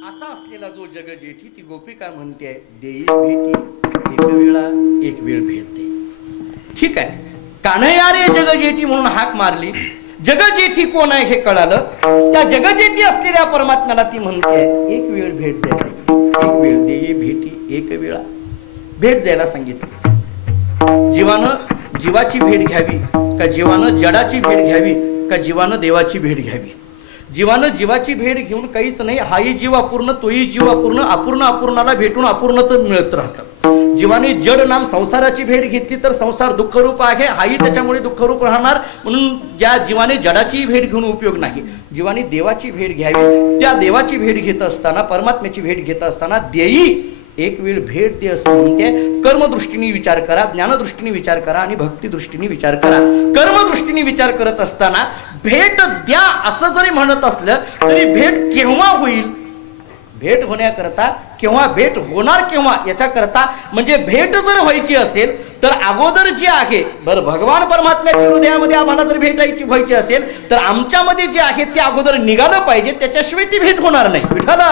असा असलेला जो जगजेठी ती गोपिका म्हणते देई भेटी एक वेळा एक वेळ भेटते. ठीक आहे, कान्हया रे जगजेठी म्हणून हाक मारली. जगजेठी कोण आहे हे कळालं. त्या जगजेठी असलेल्या परमात्म्याला ती म्हणते एक वेळ भेट द्यायला. एक वेळ देई भेटी एक वेळा भेट द्यायला सांगितलं. जीवानं जीवाची भेट घ्यावी का जीवानं जडाची भेट घ्यावी का जीवानं देवाची भेट घ्यावी? जीवानं जीवाची भेट घेऊन काहीच नाही. हाही जीव अपूर्ण, तोही जीव अपूर्ण. अपूर्ण अपूर्णाला भेटून अपूर्णच मिळत राहतं. जीवाने जड नाम संसाराची भेट घेतली तर संसार दुःखरूप आहे, हाही त्याच्यामुळे दुःखरूप राहणार. म्हणून ज्या जीवाने जडाची भेट घेऊन उपयोग नाही. जीवाने देवाची भेट घ्यावी. त्या देवाची भेट घेत असताना, परमात्म्याची भेट घेत असताना देई एक वेळ भेट दे असं म्हणते. कर्मदृष्टीने विचार करा, ज्ञानदृष्टीने विचार करा आणि भक्ती दृष्टीने विचार करा. कर्मदृष्टीने विचार करत असताना भेट द्या असं जरी म्हणत असलं तरी भेट केव्हा होईल? भेट होण्याकरता केव्हा भेट होणार केव्हा याच्याकरता म्हणजे भेट जर व्हायची असेल तर अगोदर जे आहे बरं भगवान परमात्म्याच्या हृदयामध्ये आम्हाला जर भेटायची व्हायची असेल तर आमच्यामध्ये जे आहे ते अगोदर निघालं पाहिजे. त्याच्याशिवाय ती भेट होणार नाही. विठ्ठला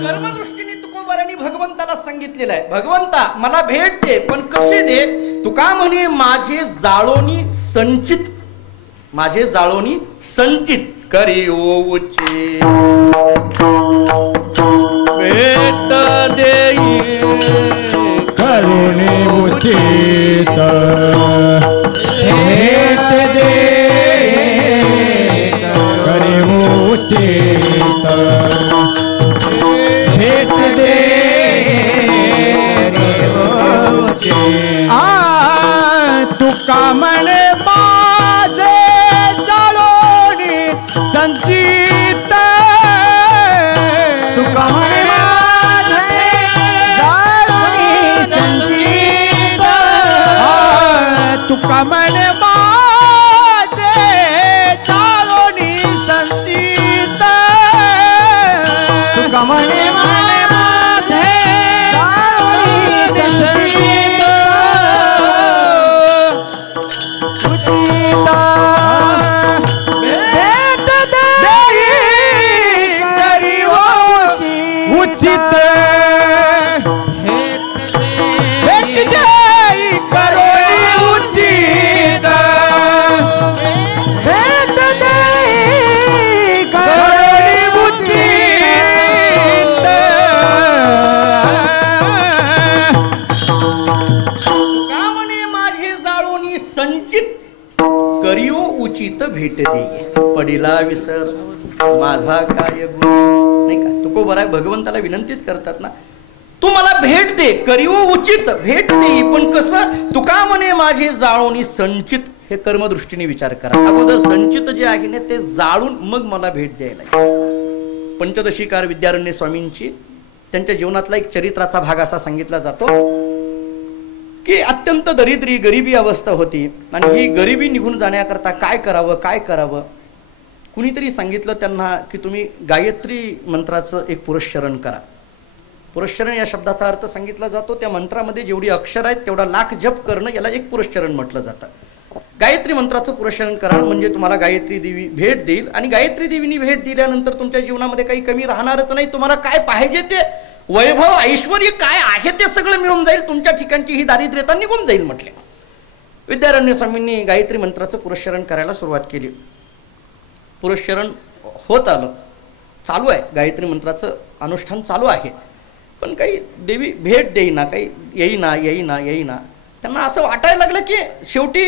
कर्मदृष्टीने तुकोबारांनी भगवंताला सांगितलेलं आहे, भगवंता मला भेट दे, पण कशी दे? तुका म्हणे माझे जाळोनी संचित, माझे जाळोनी संचित करी ओचे भेट देई करुणे उचित भेट दे करी उचित भेट दे तुका म्हणे माझे जाळोनी संचित तुका म्हणे माझे जाळोनी संचित तुका म्हणे माझे जाळोनी संचित तुका म्हणे माझे जाळोनी संचित भेट दे पडिला विसर माझा काय गुण, नाही का? तुकोबर आहे भगवंताला विनंतीच करतात ना, तू मला भेट दे करिओ उचित भेट दे, पण कसं? तुका म्हणे माझे जाळोनी संचित, हे कर्मदृष्टीने विचार करा. अगोदर संचित जे आहे ना ते जाळून मग मला भेट द्यायला. पंचदशीकार विद्यारण्य स्वामींची त्यांच्या जीवनातला एक चरित्राचा भाग असा सांगितला जातो की अत्यंत दरिद्री गरिबी अवस्था होती आणि ही गरिबी निघून जाण्याकरता काय करावं काय करावं. कुणीतरी सांगितलं त्यांना की तुम्ही गायत्री मंत्राचं एक पुरस्चरण करा. पुरस्चरण या शब्दाचा अर्थ सांगितला जातो त्या मंत्रामध्ये जेवढी अक्षर आहेत तेवढा लाख जप करणं, याला एक पुरस्चरण म्हटलं जातं. गायत्री मंत्राचं पुरस्चरण करा म्हणजे तुम्हाला गायत्री देवी भेट देईल आणि गायत्री देवीनी भेट दिल्यानंतर तुमच्या जीवनामध्ये काही कमी राहणारच नाही. तुम्हाला काय पाहिजे ते वैभव ऐश्वर्य काय आहे ते सगळं मिळून जाईल, तुमच्या ठिकाणची ही दारिद्र्यता निघून जाईल म्हटले. विद्यारण्य स्वामींनी गायत्री मंत्राचं पुरस्चरण करायला सुरुवात केली. पुरस्चरण होत आलं, चालू आहे, गायत्री मंत्राचं अनुष्ठान चालू आहे, पण काही देवी भेट देईना, काही येईना. त्यांना असं वाटायला लागलं की शेवटी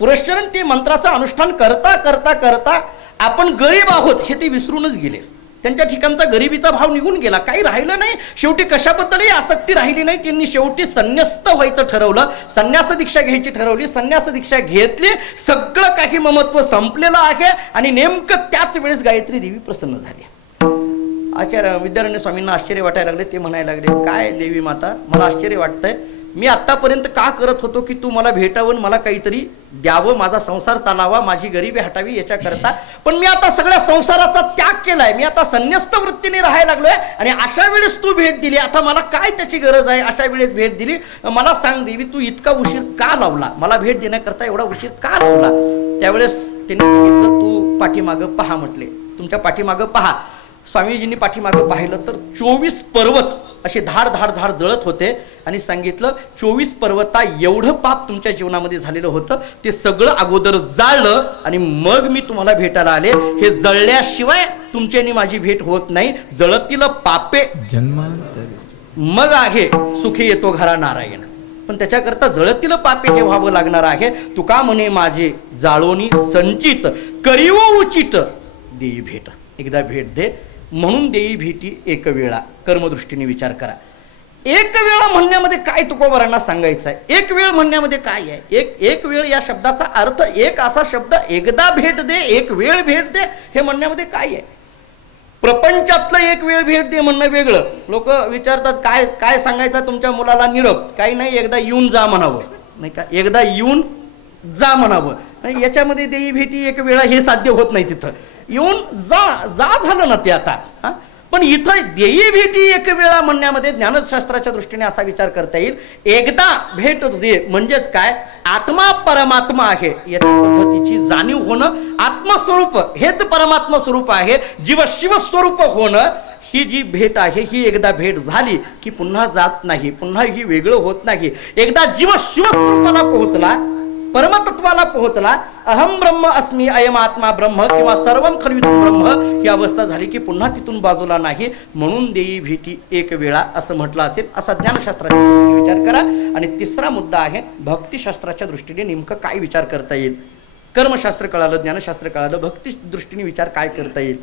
पुरस्चरण ते मंत्राचं अनुष्ठान करता करता करता आपण गरीब आहोत हे ते विसरूनच गेले. त्यांच्या ठिकाणचा गरिबीचा भाव निघून गेला, काही राहिलं नाही. शेवटी कशाबद्दलही आसक्ती राहिली नाही. त्यांनी शेवटी संन्यस्त व्हायचं ठरवलं, संन्यास दीक्षा घ्यायची ठरवली, संन्यास दीक्षा घेतली. सगळं काही ममत्व संपलेलं आहे आणि नेमकं त्याच वेळेस गायत्री देवी प्रसन्न झाली. आचार्य विद्यारण्य स्वामींना आश्चर्य वाटायला लागले. ते म्हणायला लागले, काय देवी माता, मला आश्चर्य वाटतंय, मी आतापर्यंत का करत होतो की तू मला भेटावं, मला काहीतरी द्यावं, माझा संसार चालावा, माझी गरिबी हटावी याच्याकरता, पण मी आता सगळ्या संसाराचा त्याग केलाय, मी आता संन्यस्त वृत्तीने राहायला लागलोय आणि अशा वेळेस तू भेट दिली, आता मला काय त्याची गरज आहे? अशा वेळेस भेट दिली, मला सांग देवी तू इतका उशीर का लावला, मला भेट देण्याकरता एवढा उशीर का लावला? त्यावेळेस त्यांनी सांगितलं, तू पाठीमागं पहा म्हटले, तुमच्या पाठीमागं पहा. स्वामीजींनी पाठीमागं पाहिलं तर 24 पर्वत असे धाड धाड धाड जळत होते आणि सांगितलं 24 पर्वता एवढं पाप तुमच्या जीवनामध्ये झालेलं होतं ते सगळं अगोदर जाळलं आणि मग मी तुम्हाला भेटायला आले. हे जळल्याशिवाय तुमच्यानी माझी भेट होत नाही. जळतील पापे मग आहे सुखी येतो घरा नारायण, पण त्याच्याकरता जळतील पापे हे व्हावं लागणार आहे. तुका म्हणे माझे जाळोनी संचित करीव उचित देई भेट, एकदा भेट दे म्हणून देई भेटी एक वेळा. कर्मदृष्टीने विचार करा. एक वेळा म्हणण्यामध्ये काय तुकोबारांना सांगायचं आहे? एक वेळ म्हणण्यामध्ये काय आहे? एक वेळ या शब्दाचा अर्थ एक असा शब्द, एकदा भेट दे, एक वेळ भेट दे, हे म्हणण्यामध्ये काय आहे? प्रपंचातलं एक वेळ भेट दे म्हणणं वेगळं. लोक विचारतात काय काय सांगायचं तुमच्या मुलाला निरोप? काही नाही, एकदा येऊन जा म्हणावं, नाही का? एकदा येऊन जा म्हणावं. याच्यामध्ये देई भेटी एक वेळा हे साध्य होत नाही. तिथं येऊन जा जा झालं ना ते आता. पण इथं देई भेटी एक वेळा म्हणण्यामध्ये ज्ञानशास्त्राच्या दृष्टीने असा विचार करता येईल, एकदा भेट दे म्हणजेच काय, आत्मा परमात्मा आहे याच्या पद्धतीची जाणीव होणं, आत्मस्वरूप हेच परमात्मा स्वरूप आहे, जीव शिवस्वरूप होणं, ही जी भेट आहे ही एकदा भेट झाली की पुन्हा जात नाही, पुन्हा ही वेगळं होत नाही. एकदा जीव शिवस्वरूपाला पोहोचला, परमतत्वाला पोहोचला, अहम ब्रह्म अस्मी अयम आत्मा ब्रह्म किंवा सर्वम खलविदं ब्रह्म ही अवस्था झाली की पुन्हा तिथून बाजूला नाही. म्हणून देई भेटी एक वेळा असं म्हटलं असेल, असा ज्ञानशास्त्राच्या दृष्टीने विचार करा. आणि तिसरा मुद्दा आहे भक्तिशास्त्राच्या दृष्टीने नेमकं काय विचार करता येईल. कर्मशास्त्र कळालं, ज्ञानशास्त्र कळालं, भक्ती दृष्टीने विचार काय करता येईल.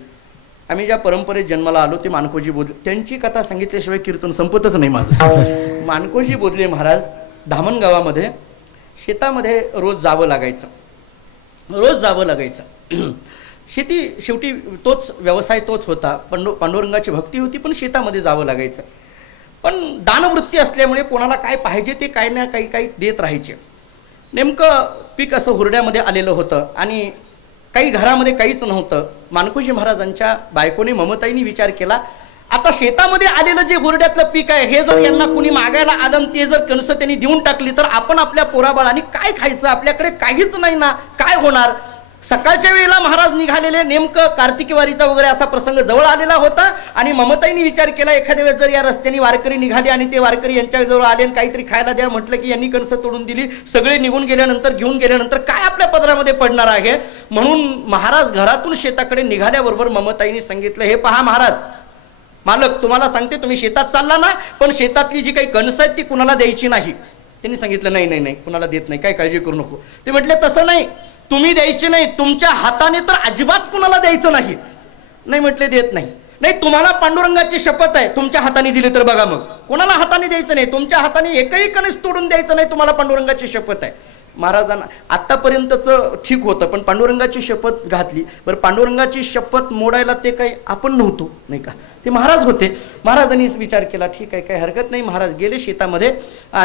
आम्ही ज्या परंपरेत जन्माला आलो ते मानकोजी बोधले, त्यांची कथा सांगितल्याशिवाय कीर्तन संपतच नाही माझं. मानकोजी बोधले महाराज धामणगावामध्ये शेतामध्ये रोज जावं लागायचं, रोज जावं लागायचं. शेती शेवटी तोच व्यवसाय तोच होता, पांडुरंगाची भक्ती होती, पण शेतामध्ये जावं लागायचं. पण दानवृत्ती असल्यामुळे कोणाला काय पाहिजे ते काही ना काही देत राहायचे. नेमकं पीक असं हुरड्यामध्ये आलेलं होतं आणि काही घरामध्ये काहीच नव्हतं. मानकोजी महाराजांच्या बायकोने ममताईने विचार केला, आता शेतामध्ये आलेलं जे हुरड्यातलं पीक आहे हे जर यांना कुणी मागायला आलं, ते जर कणसं त्यांनी देऊन टाकली तर आपण आपल्या पोराबाळांनी काय खायचं, आपल्याकडे काहीच नाही ना, काय होणार. सकाळच्या वेळेला महाराज निघालेले, नेमकं कार्तिकी वारीचा वगैरे असा प्रसंग जवळ आलेला होता. आणि ममताईने विचार केला, एखाद्या वेळेस जर या रस्त्याने वारकरी निघाले आणि ते वारकरी यांच्या जवळ आले आणि काहीतरी खायला द्या म्हटलं की यांनी कणसं तोडून दिली, सगळे निघून गेल्यानंतर घेऊन गेल्यानंतर काय आपल्या पदरामध्ये पडणार आहे. म्हणून महाराज घरातून शेताकडे निघाल्याबरोबर ममताईने सांगितलं, हे पहा महाराज, मालक तुम्हाला सांगते, तुम्ही शेतात चालला ना, पण शेतातली जी काही कणसं आहेत ती कुणाला द्यायची नाही. त्यांनी सांगितलं, नाही नाही नाही, कुणाला देत नाही, काय काळजी करू नको. ते म्हटले, तसं नाही, तुम्ही द्यायचे नाही, तुमच्या हाताने तर अजिबात कुणाला द्यायचं नाही. नाही म्हटले, देत नाही. नाही, तुम्हाला पांडुरंगाची शपथ आहे, तुमच्या हाताने दिली तर बघा, मग कोणाला हाताने द्यायचं नाही, तुमच्या हाताने एकही कणस तोडून द्यायचं नाही, तुम्हाला पांडुरंगाची शपथ आहे. महाराजांना आतापर्यंतचं ठीक होतं, पण पांडुरंगाची शपथ घातली. बरं, पांडुरंगाची शपथ मोडायला ते काही आपण नव्हतो, नाही का, ते महाराज होते. महाराजांनी विचार केला, ठीक आहे, काही हरकत नाही. महाराज गेले शेतामध्ये,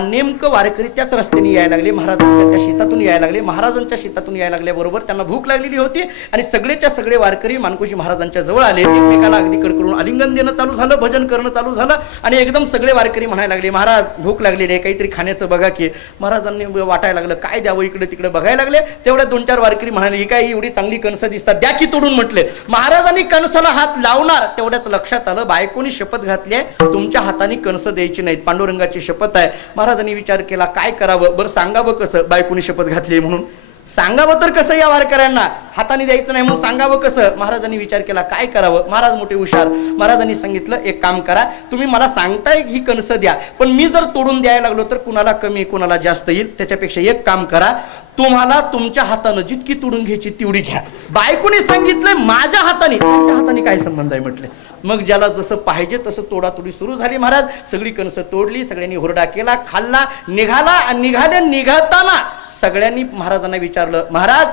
नेमकं वारकरी त्याच रस्त्याने यायला लागले, महाराजांच्या त्या शेतातून यायला लागले. महाराजांच्या शेतातून यायला लागल्याबरोबर त्यांना भूक लागलेली होती आणि सगळेच्या सगळे वारकरी मानकोजी महाराजांच्या जवळ आले. एकमेकाला अगदी कडकडून आलिंगन देणं चालू झालं, भजन करणं चालू झालं आणि एकदम सगळे वारकरी म्हणायला लागले, महाराज भूक लागलेली आहे, काहीतरी खाण्याचं बघा की. महाराजांनी वाटायला लागलं काय द्यावं, इकडे तिकडे बघायला लागले. तेवढ्या 2-4 वारकरी म्हणाले, ही काय एवढी चांगली कणसं दिसतात, द्या की तोडून म्हटले. महाराजांनी कणसाला हात लावणार तेवढ्याच लक्षात आलं, बायकोनी शपथ घातली आहे, तुमच्या हाताने कणसं द्यायची नाहीत, पांडुरंगाची शपथ आहे. महाराजांनी विचार केला, काय करावं. बरं, सांगावं कसं, बायकोनी शपथ घातली म्हणून सांगावं तर कसं, या वारकऱ्यांना हाताने द्यायचं नाही म्हणून सांगावं कसं. महाराजांनी विचार केला, काय करावं. महाराज मोठे हुशार. महाराजांनी सांगितलं, एक काम करा, तुम्ही मला सांगताय ही कणसं द्या, पण मी जर तोडून द्यायला लागलो तर कुणाला कमी कुणाला जास्त येईल. त्याच्यापेक्षा एक काम करा, तुम्हाला तुमच्या हातानं जितकी तोडून घ्यायची तेवढी घ्या. बायकोने सांगितलं, माझ्या हाताने. माझ्या हाताने काय संबंध आहे म्हटले. मग ज्याला जसं पाहिजे तसं तोडातोडी सुरू झाली. महाराज सगळी कणसं तोडली, सगळ्यांनी हुरडा केला, खाल्ला, निघाताना सगळ्यांनी महाराजांना विचारलं, महाराज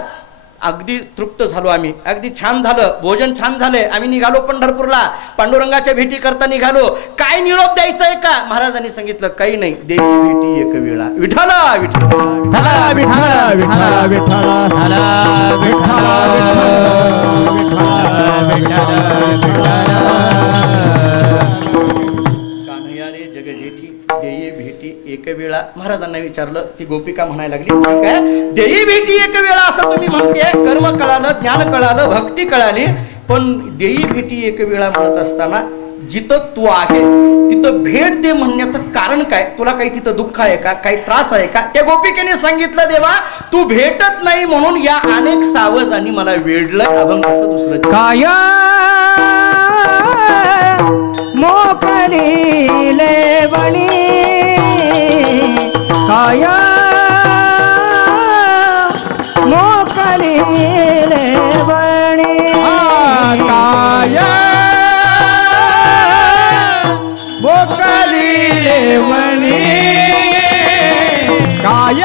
अगदी तृप्त झालो आम्ही, अगदी छान झालं, भोजन छान झालंय, आम्ही निघालो पंढरपूरला, पांडुरंगाच्या भेटी करता निघालो, काय निरोप द्यायचा आहे का. महाराजांनी सांगितलं, काही नाही, देई भेटी एक वेळा. विठ्ठला विठ्ठला विठ्ठला विठ्ठला विठ्ठला कान्हया रे जगजेठी देई भेटी एक वेळा. महाराजांना विचारलं, ती गोपिका म्हणायला लागली, ठीक आहे, देई भेटी एक वेळा असं तुम्ही म्हणते, कर्म कळालं, ज्ञान कळालं, भक्ती कळाली, पण देई भेटी एक वेळा म्हणत असताना जिथं तू आहे तिथं भेट दे म्हणण्याचं कारण काय, तुला काही तिथं दुःख आहे का, काही त्रास आहे का. त्या गोपिकेने सांगितलं, देवा तू भेटत नाही म्हणून या अनेक सावजांनी मला वेढलं. अभंगाचं दुसरं काय मोकलीले वणी, काय मोकलीले वणी, काय मोकलीले वणी, काय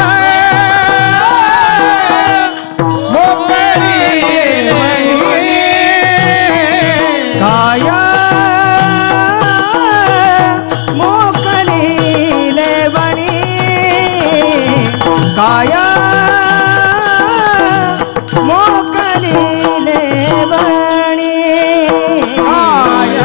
मोकलीले वणी, काय मोकलीले वणी, काय मोकलीले वणी, काय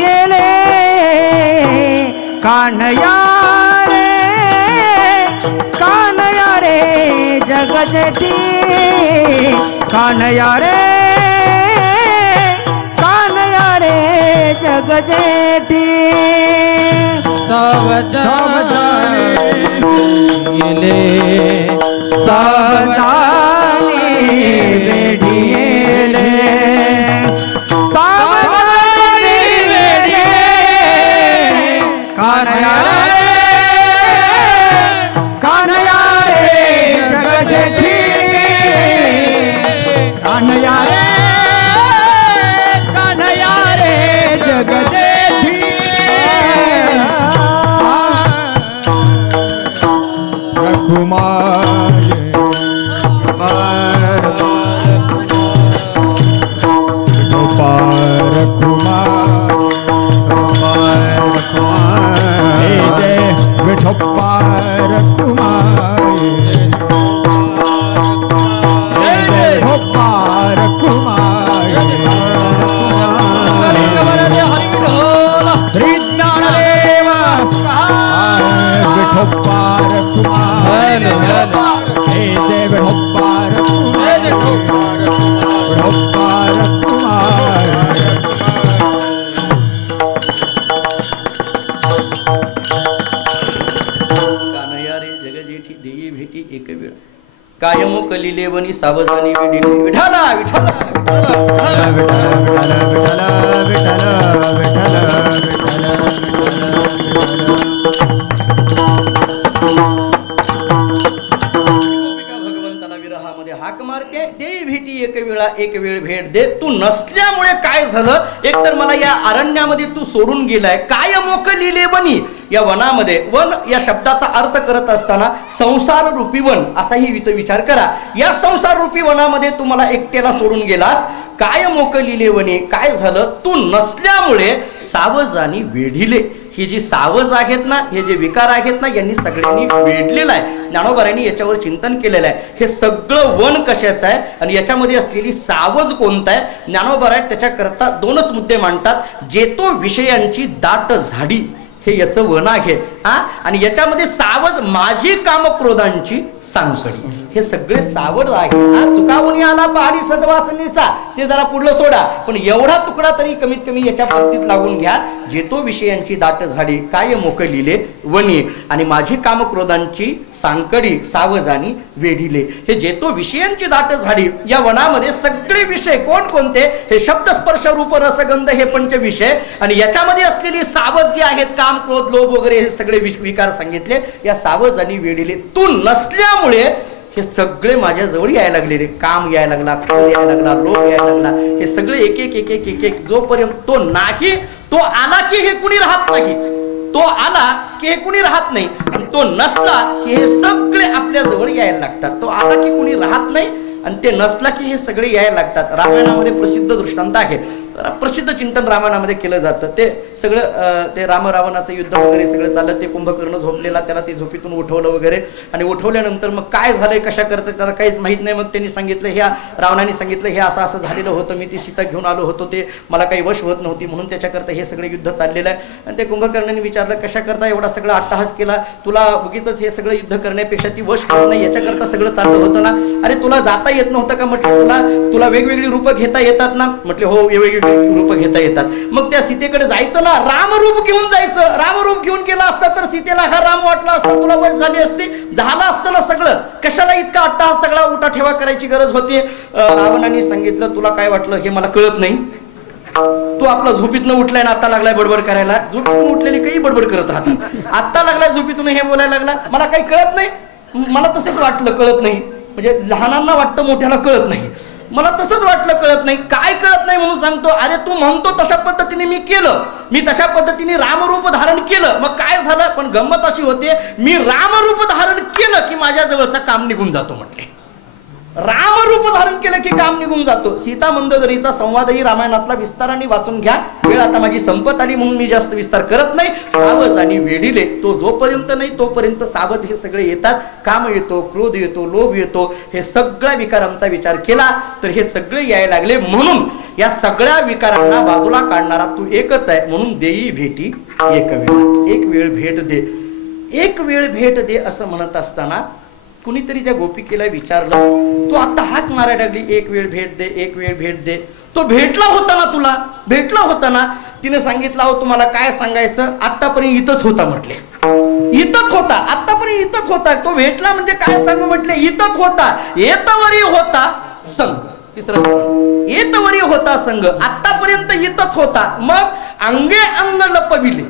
येले कान्हया रे जग जेठी कान्हया रे जग जेठी येले सावधानी बेढियेले सावधानी बेढिये कान्हया रे जग जेठी कान्हया रे जग जेठी कायमो कलिले वनी सावधानी विडिले विठाला विठाला भगवंताला विरहामध्ये हाक मारते दे भेटी एक वेळ भेट दे. तू नसल्यामुळे काय झालं, एकतर मला या अरण्यामध्ये तू सोडून गेलाय. काय मोकलिले वनी, या वनामध्ये, वन या शब्दाचा अर्थ करत असताना संसार रूपी वन असाही विचार करा. या संसार रूपी वनामध्ये तू मला एकट्याला सोडून गेलास. काय मोकलिले वनी, काय झालं, तू नसल्यामुळे सावज आणि वेढिले. ही जी सावज आहेत ना, हे जे विकार आहेत ना, यांनी सगळ्यांनी वेढलेलं आहे. ज्ञानोबारांनी याच्यावर चिंतन केलेलं आहे. हे सगळं वन कशाचं आहे आणि याच्यामध्ये असलेली सावज कोणता आहे. ज्ञानोबाराय त्याच्याकरता दोनच मुद्दे मांडतात. जेतो विषयांची दाट झाडी हे याचं वन आहे आणि याच्यामध्ये सावज माझी कामक्रोधांची सांकडी. हे सगळे सावड आहे. चुकावून आला पहाडी सदवासनेचा, ते जरा पुढलं सोडा, पण एवढा तुकडा तरी कमीत कमी याच्या बाबतीत लागून घ्या. जेतो विषयांची दाट झाडी काय मोकलिले वनी, आणि माझी कामक्रोधांची सांकडी सावज आणि वेढिले. हे जेतो विषयांची दाट झाडी, या वनामध्ये सगळे विषय कोणकोणते, हे शब्द स्पर्श रूप रसगंध हे पंच विषय, आणि याच्यामध्ये असलेली सावज जी आहेत, काम क्रोध लोभ वगैरे हे सगळे विकार सांगितले. या सावज आणि वेढिले तू नसल्यामुळे हे सगळे माझ्या जवळ यायला लागले रे. काम यायला लागला, क्रोध यायला लागला, लोभ यायला लागला. हे सगळे एक एक एक एक एक एक जोपर्यंत तो नाही, तो आला की हे कुणी राहत नाही. तो आला की हे कुणी राहत नाही, आणि तो नसला की हे सगळे आपल्या जवळ यायला लागतात. तो आला की कुणी राहत नाही आणि ते नसला की हे सगळे यायला लागतात. रामायणामध्ये प्रसिद्ध दृष्टांत आहे, प्रसिद्ध चिंतन रामायणामध्ये केलं जातं. ते सगळं ते राम रावणाचं युद्ध वगैरे सगळं चाललं. ते कुंभकर्ण झोपलेला, त्याला ती झोपीतून उठवलं वगैरे, आणि उठवल्यानंतर मग काय झालंय कशा करतं त्याला काहीच माहित नाही. मग त्यांनी सांगितलं, ह्या रावणाने सांगितलं हे असं असं झालेलं होतं, मी ती सीता घेऊन आलो होतो, ते मला काही वश होत नव्हती, म्हणून त्याच्याकरता हे सगळे युद्ध चाललेलं आहे. आणि ते कुंभकर्णाने विचारलं, कशा करता एवढा सगळा अट्टहास केला, तुला उगीच हे सगळं युद्ध करण्यापेक्षा ती वश होत नाही याच्याकरता सगळं चाललं होतं ना. अरे तुला जाता येत नव्हतं का, म्हटलं तुला वेगवेगळी रूप घेता येतात ना. म्हटले हो, वेगवेगळी रूप घेता येतात. मग त्या सीतेकडे जायचं ना, रामरूप घेऊन जायचं. रामरूप घेऊन गेला असता तर सीतेला हा राम वाटला असता, तुला बस झाली असते, झालं असतं ना सगळं. कशाला इतका अट्टहास सगळा उठा ठेवा करायची गरज होती. रावणाने सांगितलं, तुला काय वाटलं हे मला कळत नाही. तू आपला झोपीतनं उठलाय ना, आता लागलाय बडबड करायला. झोपीतून उठलेली काही बडबड करत राहतात. आता लागलाय झोपीतून हे बोलायला लागला, मला काही कळत नाही. मला तसंच वाटलं, कळत नाही. म्हणजे लहानांना वाटतं, मोठ्याला कळत नाही. मला तसंच वाटलं, कळत नाही. काय कळत नाही म्हणून सांगतो, अरे तू म्हणतो तशा पद्धतीने मी केलं, मी तशा पद्धतीने रामरूप धारण केलं, मग काय झालं. पण गंमत अशी होते, मी रामरूप धारण केलं की माझ्या जवळचं काम निघून जातो म्हटले. रामरूप धारण केलं की काम निघून जातो. सीता मंदोदरीचा संवादही रामायणातला विस्ताराने वाचून घ्या. वेळ आता माझी संपत आली म्हणून मी जास्त विस्तार करत नाही. सावज आणि वेढिले तो जोपर्यंत नाही तोपर्यंत सावज हे सगळे येतात. काम येतो, क्रोध येतो, लोभ येतो, हे सगळ्या विकारांचा विचार केला तर हे सगळे यायला लागले. म्हणून या सगळ्या विकारांना बाजूला काढणारा तू एकच आहे. म्हणून देई भेटी एक वेळ, एक वेळ भेट दे, एक वेळ भेट दे असं म्हणत असताना कुणीतरी त्या गोपिकेला विचारलं, तू आता हाक मारायला लागली, एक वेळ भेट दे, एक वेळ भेट दे. तो भेटला होता ना, तुला भेटला होता ना. तिने सांगितलं, अहो तुम्हाला काय सांगायचं, आतापर्यंत इथंच होता म्हटले. इथंच होता, आतापर्यंत इथंच होता. तो भेटला म्हणजे काय सांग म्हटले, इथंच होता. येतवरी होता संग. तिसरं, येतवरी होता संग, आतापर्यंत इथंच होता. मग अंगे अंग लपविले,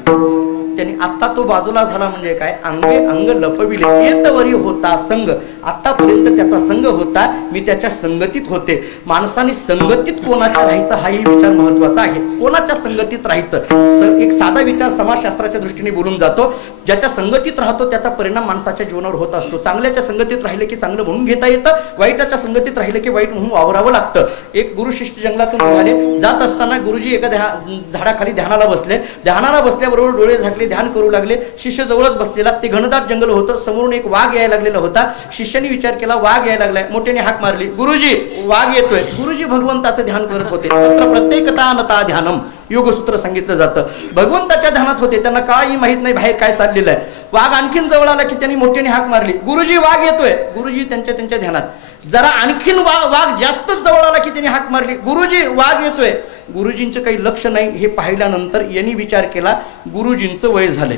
त्यांनी आता तो बाजूला झाला म्हणजे काय, अंगे अंग लपविले. येतवरी होता संग, आतापर्यंत त्याचा संग होता, मी त्याच्या संगतीत होते. माणसाने संगतीत कोणाच्या राहायचं हाही विचार महत्वाचा आहे. कोणाच्या संगतीत राहायचं, एक साधा विचार समाजशास्त्राच्या दृष्टीने बोलून जातो. ज्याच्या संगतीत राहतो त्याचा परिणाम माणसाच्या जीवनावर होत असतो. चांगल्याच्या संगतीत राहिले की चांगलं म्हणून घेता येतं, वाईटाच्या संगतीत राहिले की वाईट म्हणून वावरावं लागतं. एक गुरु शिष्य जंगलातून निघाले. जात असताना गुरुजी एका झाडाखाली ध्यानाला बसले. ध्यानाला बसल्याबरोबर डोळे झाकले, ध्यान करू लागले. शिष्य जवळच बसलेला. ते घनदाट जंगल होतं. समोरून एक वाघ यायला लागलेला होता. शिष्याने विचार केला, वाघ यायला लागलाय. मोठ्याने हाक मारली, गुरुजी वाघ येतोय. गुरुजी भगवंताचं ध्यान करत होते. तत्र प्रत्येकता नता ध्यानम योगसूत्र सांगितलं जातं. भगवंताच्या ध्यानात होते. त्यांना काही माहित नाही बाहेर काय चाललेलं आहे. वाघ आणखीन जवळ आला की त्यांनी मोठ्याने हाक मारली, गुरुजी वाघ येतोय. गुरुजी त्यांच्या ध्यानात. जरा आणखीन वाघ जास्त जवळ आला की त्यांनी हाक मारली, गुरुजी वाघ येतोय. गुरुजींचं काही लक्ष नाही. हे पाहिल्यानंतर यांनी विचार केला, गुरुजींचं वय झालंय,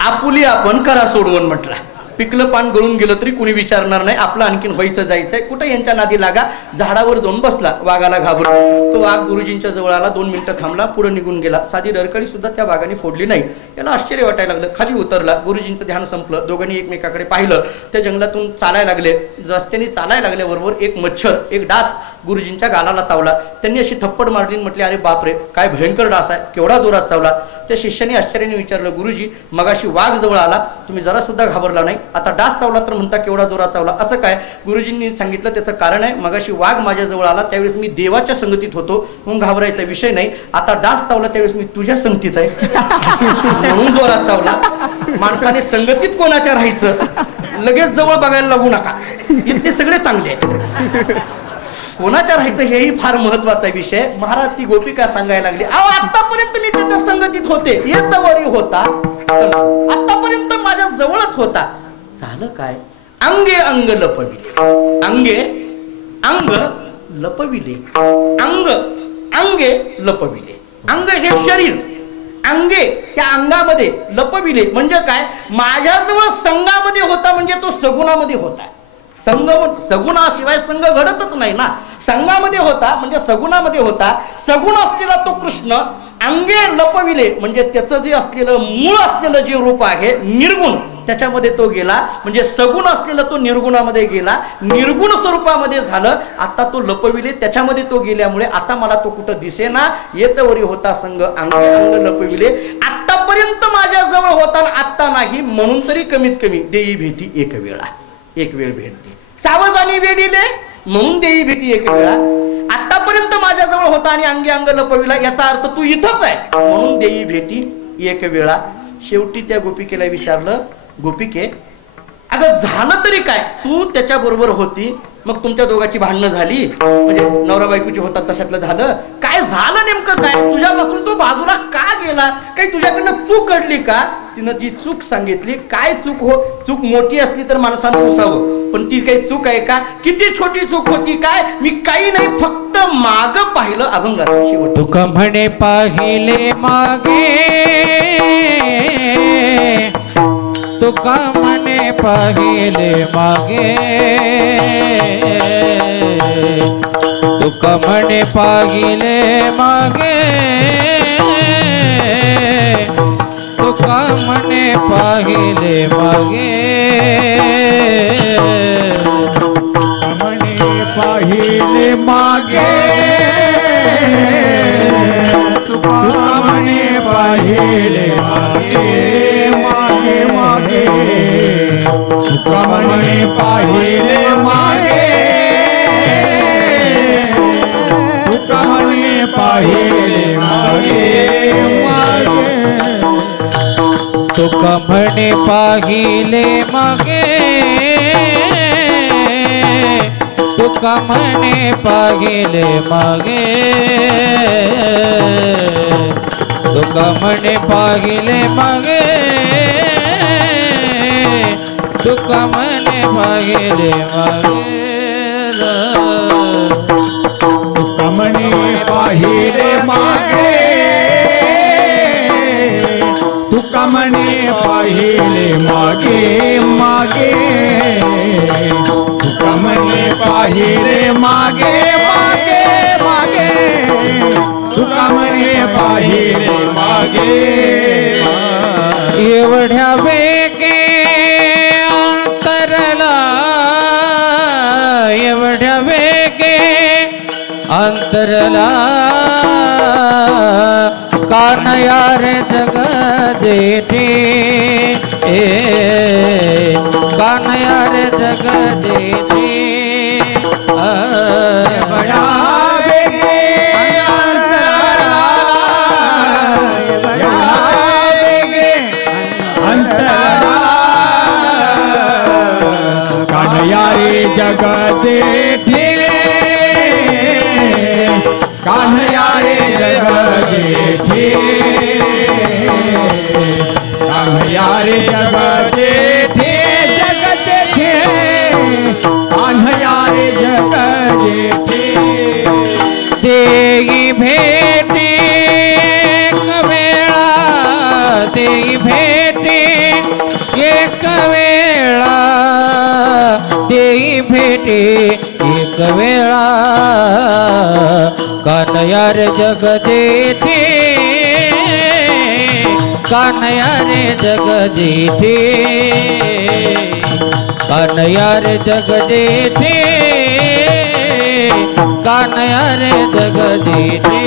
आपुली आपण करा सोडवून म्हटला. पिकलं पान गळून गेलं तरी कुणी विचारणार नाही, आपलं आणखीन व्हायचं जायचंय. कुठं यांच्या नादी लागा. झाडावर जाऊन बसला. वाघाला घाबरून तो वाघ गुरुजींच्या जवळ आला. 2 मिनिटं थांबला, पुढे निघून गेला. साधी डरकळी सुद्धा त्या वाघाने फोडली नाही. याला आश्चर्य वाटायला लागलं. खाली उतरला. गुरुजींचं ध्यान संपलं. दोघांनी एकमेकाकडे पाहिलं. त्या जंगलातून चालायला लागले. रस्त्याने चालायला लागल्याबरोबर एक मच्छर, एक डास गुरुजींच्या गालाला चावला. त्यांनी अशी थप्पड मारली. म्हटले, अरे बापरे, काय भयंकर डास आहे, केवढा जोरात चावला. त्या शिष्याने आश्चर्याने विचारलं, गुरुजी मगाशी वाघ जवळ आला, तुम्ही जरा सुद्धा घाबरला नाही, आता डास चावला तर म्हणता केवढा जोरात चावला, असं काय? गुरुजींनी सांगितलं, त्याचं कारण आहे, मगाशी वाघ माझ्या जवळ आला त्यावेळेस मी देवाच्या संगतीत होतो म्हणून घाबरायचा विषय नाही. आता डास चावला त्यावेळेस मी तुझ्या संगतीत आहे म्हणून जोरात चावला. माणसाने संगतीत कोणाच्या राहायचं, लगेच जवळ बघायला लागू नका. इथले सगळे चांगले आहेत. कोणाच्या राहायचं हेही फार महत्वाचा विषय. महाराज ती गोपिका सांगायला लागली, अहो आतापर्यंत मी त्याच्या संगतीत होते, येतवरी होता, आतापर्यंत माझ्या जवळच होता. झालं काय? अंगे अंग लपविले, अंगे अंग लपविले, अंग अंगे लपविले. अंग हे शरीर, अंगे त्या अंगामध्ये लपविले म्हणजे काय? माझ्याजवळ संघामध्ये होता म्हणजे तो सगुणामध्ये होता. सगुणाशिवाय संघ घडतच नाही ना. संघामध्ये होता म्हणजे सगुणामध्ये होता. सगुण असलेला तो कृष्ण अंगे लपविले म्हणजे त्याचं जे असलेलं मूळ असलेलं जे रूप आहे निर्गुण, त्याच्यामध्ये तो गेला. म्हणजे सगुण असलेला तो निर्गुणामध्ये गेला, निर्गुण स्वरूपामध्ये झालं. आता तो लपविले, त्याच्यामध्ये तो गेल्यामुळे आता मला तो कुठं दिसेना. येतवरी होता संग, अंगे अंग लपविले. आतापर्यंत माझ्या जवळ होता, आता नाही, म्हणून तरी कमीत कमी देई भेटी एक वेळा, एक वेळ भेट दे. सावज आणि वेडीले म्हणून देई भेटी एक वेळा. आतापर्यंत माझ्या जवळ होता आणि अंगे अंग लपविला, याचा अर्थ तू इथंच आहे म्हणून देई भेटी एक वेळा. शेवटी त्या गोपिकेला विचारलं, गोपिके अगं झालं तरी काय? तू त्याच्या बरोबर होती, मग तुमच्या दोघांची भांडणं झाली म्हणजे नवरा बायकोची होतात तशातलं झालं काय? झालं नेमकं काय? तुझ्यापासून तो बाजूला का गेला? काही तुझ्याकडनं चूक घडली का? तिनं जी चूक सांगितली. काय चूक? हो, चूक मोठी असली तर माणसानं उसावं, पण ती काही चूक आहे का? किती छोटी चूक होती काय? मी काही नाही, फक्त माग पाहिलं अभंगाचं शेवट. तुका म्हणे पाहिले मागे, तुका म्हणे पाहिले मागे, तुका म्हणे पाहिले मागे, तुका म्हणे पाहिले मागे, म्हणे पाहिले मागे, तुका म्हणे पाहिले मागे, मागे मागे तुका म्हणे पाहिले मागे तुका म्हणे पाहिले मागे तुका म्हणे पाहिले मागे तुका म्हणे पाहिले मागे तुका म्हणे पाहिले मागे तुका म्हणे पाहिले मागे तुका म्हणे पाहिले मागे तुका म्हणे पाहिले मागे मागे तुका म्हणे पाहिले मागे मागे मागे तुका म्हणे पाहिले मागे एवढ्या वेगे अंतरला एवढ्या वेगे अंतरला कान्हया रे जग जेठी कान्हया रे जग जेठी बडा बेगे अंतराला बडा बेगे अंतराला कान्हया रे जग जेठी कान्हया रे जग जेठी कान्हया रे जग जेठी जग जेठी कान्हया रे जग जेठी देई भेटी एक वेळा देई भेटी एक वेळा देई भेटी एक वेळा कान्हया रे जग जेठी कान्हया रे जग जेठी कान्हया रे जग जेठी कान्हया रे जग जेठी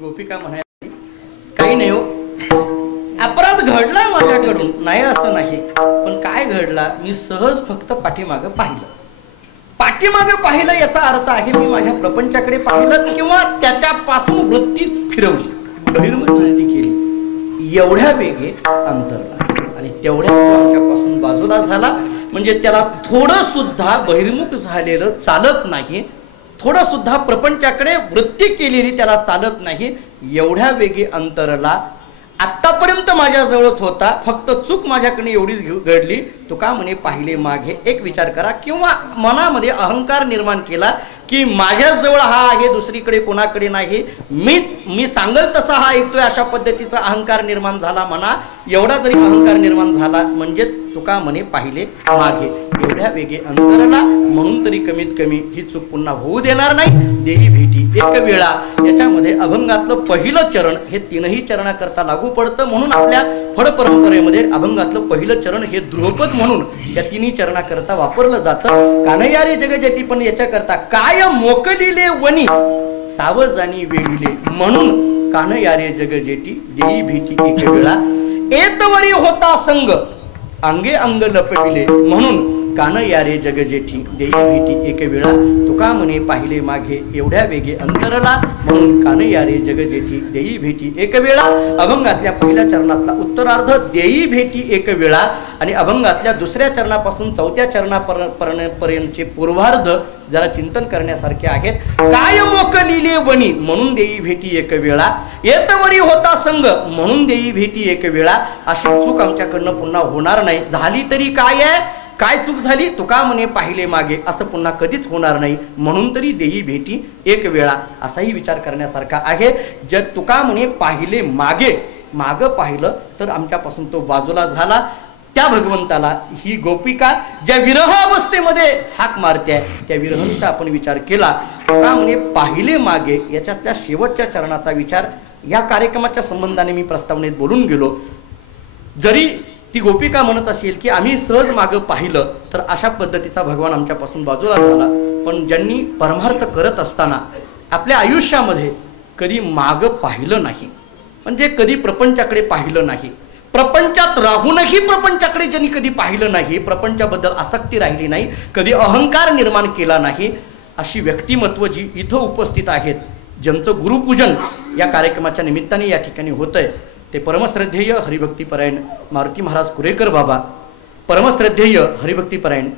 गोपिका म्हणाली काही नाही हो, अपराध घडला माझ्याकडून नाही असं नाही, पण काय घडला मी सहज फक्त पाठीमागं पाहिलं याचा अर्थ आहे मी माझ्या प्रपंचाकडे पाहिलं किंवा त्याच्यापासून वृत्ती फिरवली बहिर्मुखी केली एवढ्या वेगे अंतरला आणि तेवढ्या आमच्यापासून बाजूला झाला म्हणजे त्याला थोडं सुद्धा बहिर्मुख झालेलं चालत नाही, थोडं सुद्धा प्रपंचाकडे वृत्ती केलेली त्याला चालत नाही, एवढ्या वेगी अंतरला आतापर्यंत माझ्याजवळच होता, फक्त चूक माझ्याकडे एवढीच घडली तुका म्हणे पाहिले मागे. एक विचार करा किंवा मनामध्ये अहंकार निर्माण केला की माझ्याजवळ हा आहे दुसरीकडे कोणाकडे नाही, मी सांगल तसा हा ऐकतोय अशा पद्धतीचा अहंकार निर्माण झाला म्हणा. एवढा जरी अहंकार निर्माण झाला म्हणजेच तुका म्हणे पाहिले मागे एवढ्या वेगे अंतरला, म्हणून तरी कमीत कमी ही चूक पुन्हा होऊ देणार नाही. देई भेटी एक वेळा याच्यामध्ये अभंगातलं पहिलं चरण हे तीनही चरणाकरता लागू पडतं, म्हणून आपल्या फळ परंपरेमध्ये अभंगातलं पहिलं चरण हे ध्रुवपद म्हणून या तिन्ही चरणाकरता वापरलं जातं. कान्हया रे जगजेठी पण याच्याकरता काय मोकलिले वनी सावळ जाणी वेळिले, म्हणून कान्हया रे जगजेठी देई भेटी एक वेळा एतवरी होता संग अंगे अंग लपविले, म्हणून कान्हया रे जगजेठी देई भेटी एक वेळा तुका म्हणे पाहिले मागे एवढ्या वेगे अंतरला, म्हणून कान्हया रे जगजेठी देई भेटी एक वेळा. अभंगातल्या पहिल्या चरणातला उत्तरार्ध देई भेटी एक वेळा आणि अभंगातल्या दुसऱ्या चरणापासून चौथ्या चरणापर्यंतचे पूर्वार्ध जरा चिंतन करण्यासारखे आहेत. काय मोकलिले वनी म्हणून देई भेटी एक वेळा, येतवरी होता संग म्हणून देई भेटी एक वेळा. अशी चूक आमच्याकडनं पुन्हा होणार नाही, झाली तरी काय आहे काय चूक झाली? तुका म्हणे पाहिले मागे, असं पुन्हा कधीच होणार नाही, म्हणून तरी देई भेटी एक वेळा, असाही विचार करण्यासारखा आहे. जर तुका म्हणे पाहिले मागे, मागं पाहिलं तर आमच्यापासून तो बाजूला झाला. त्या भगवंताला ही गोपिका ज्या विरह अवस्थेमध्ये हाक मारते त्या विरहांचा आपण विचार केला. तुका म्हणे पाहिले मागे, याच्यातल्या शेवटच्या चरणाचा विचार या कार्यक्रमाच्या संबंधाने मी प्रस्तावनेत बोलून गेलो. जरी ती गोपिका म्हणत असेल की आम्ही सहज मागं पाहिलं तर अशा पद्धतीचा भगवान आमच्यापासून बाजूला झाला, पण ज्यांनी परमार्थ करत असताना आपल्या आयुष्यामध्ये कधी मागं पाहिलं नाही, म्हणजे कधी प्रपंचाकडे पाहिलं नाही, प्रपंचात राहूनही प्रपंचाकडे ज्यांनी कधी पाहिलं नाही, प्रपंचाबद्दल आसक्ती राहिली नाही, कधी अहंकार निर्माण केला नाही, अशी व्यक्तिमत्व जी इथं उपस्थित आहेत, ज्यांचं गुरुपूजन या कार्यक्रमाच्या निमित्ताने या ठिकाणी होतंय, ते परमश्रद्धेय हरिभक्तीपरायण मारुती महाराज कुरेकर बाबा, परमश्रद्धेय हरिभक्तीपरायण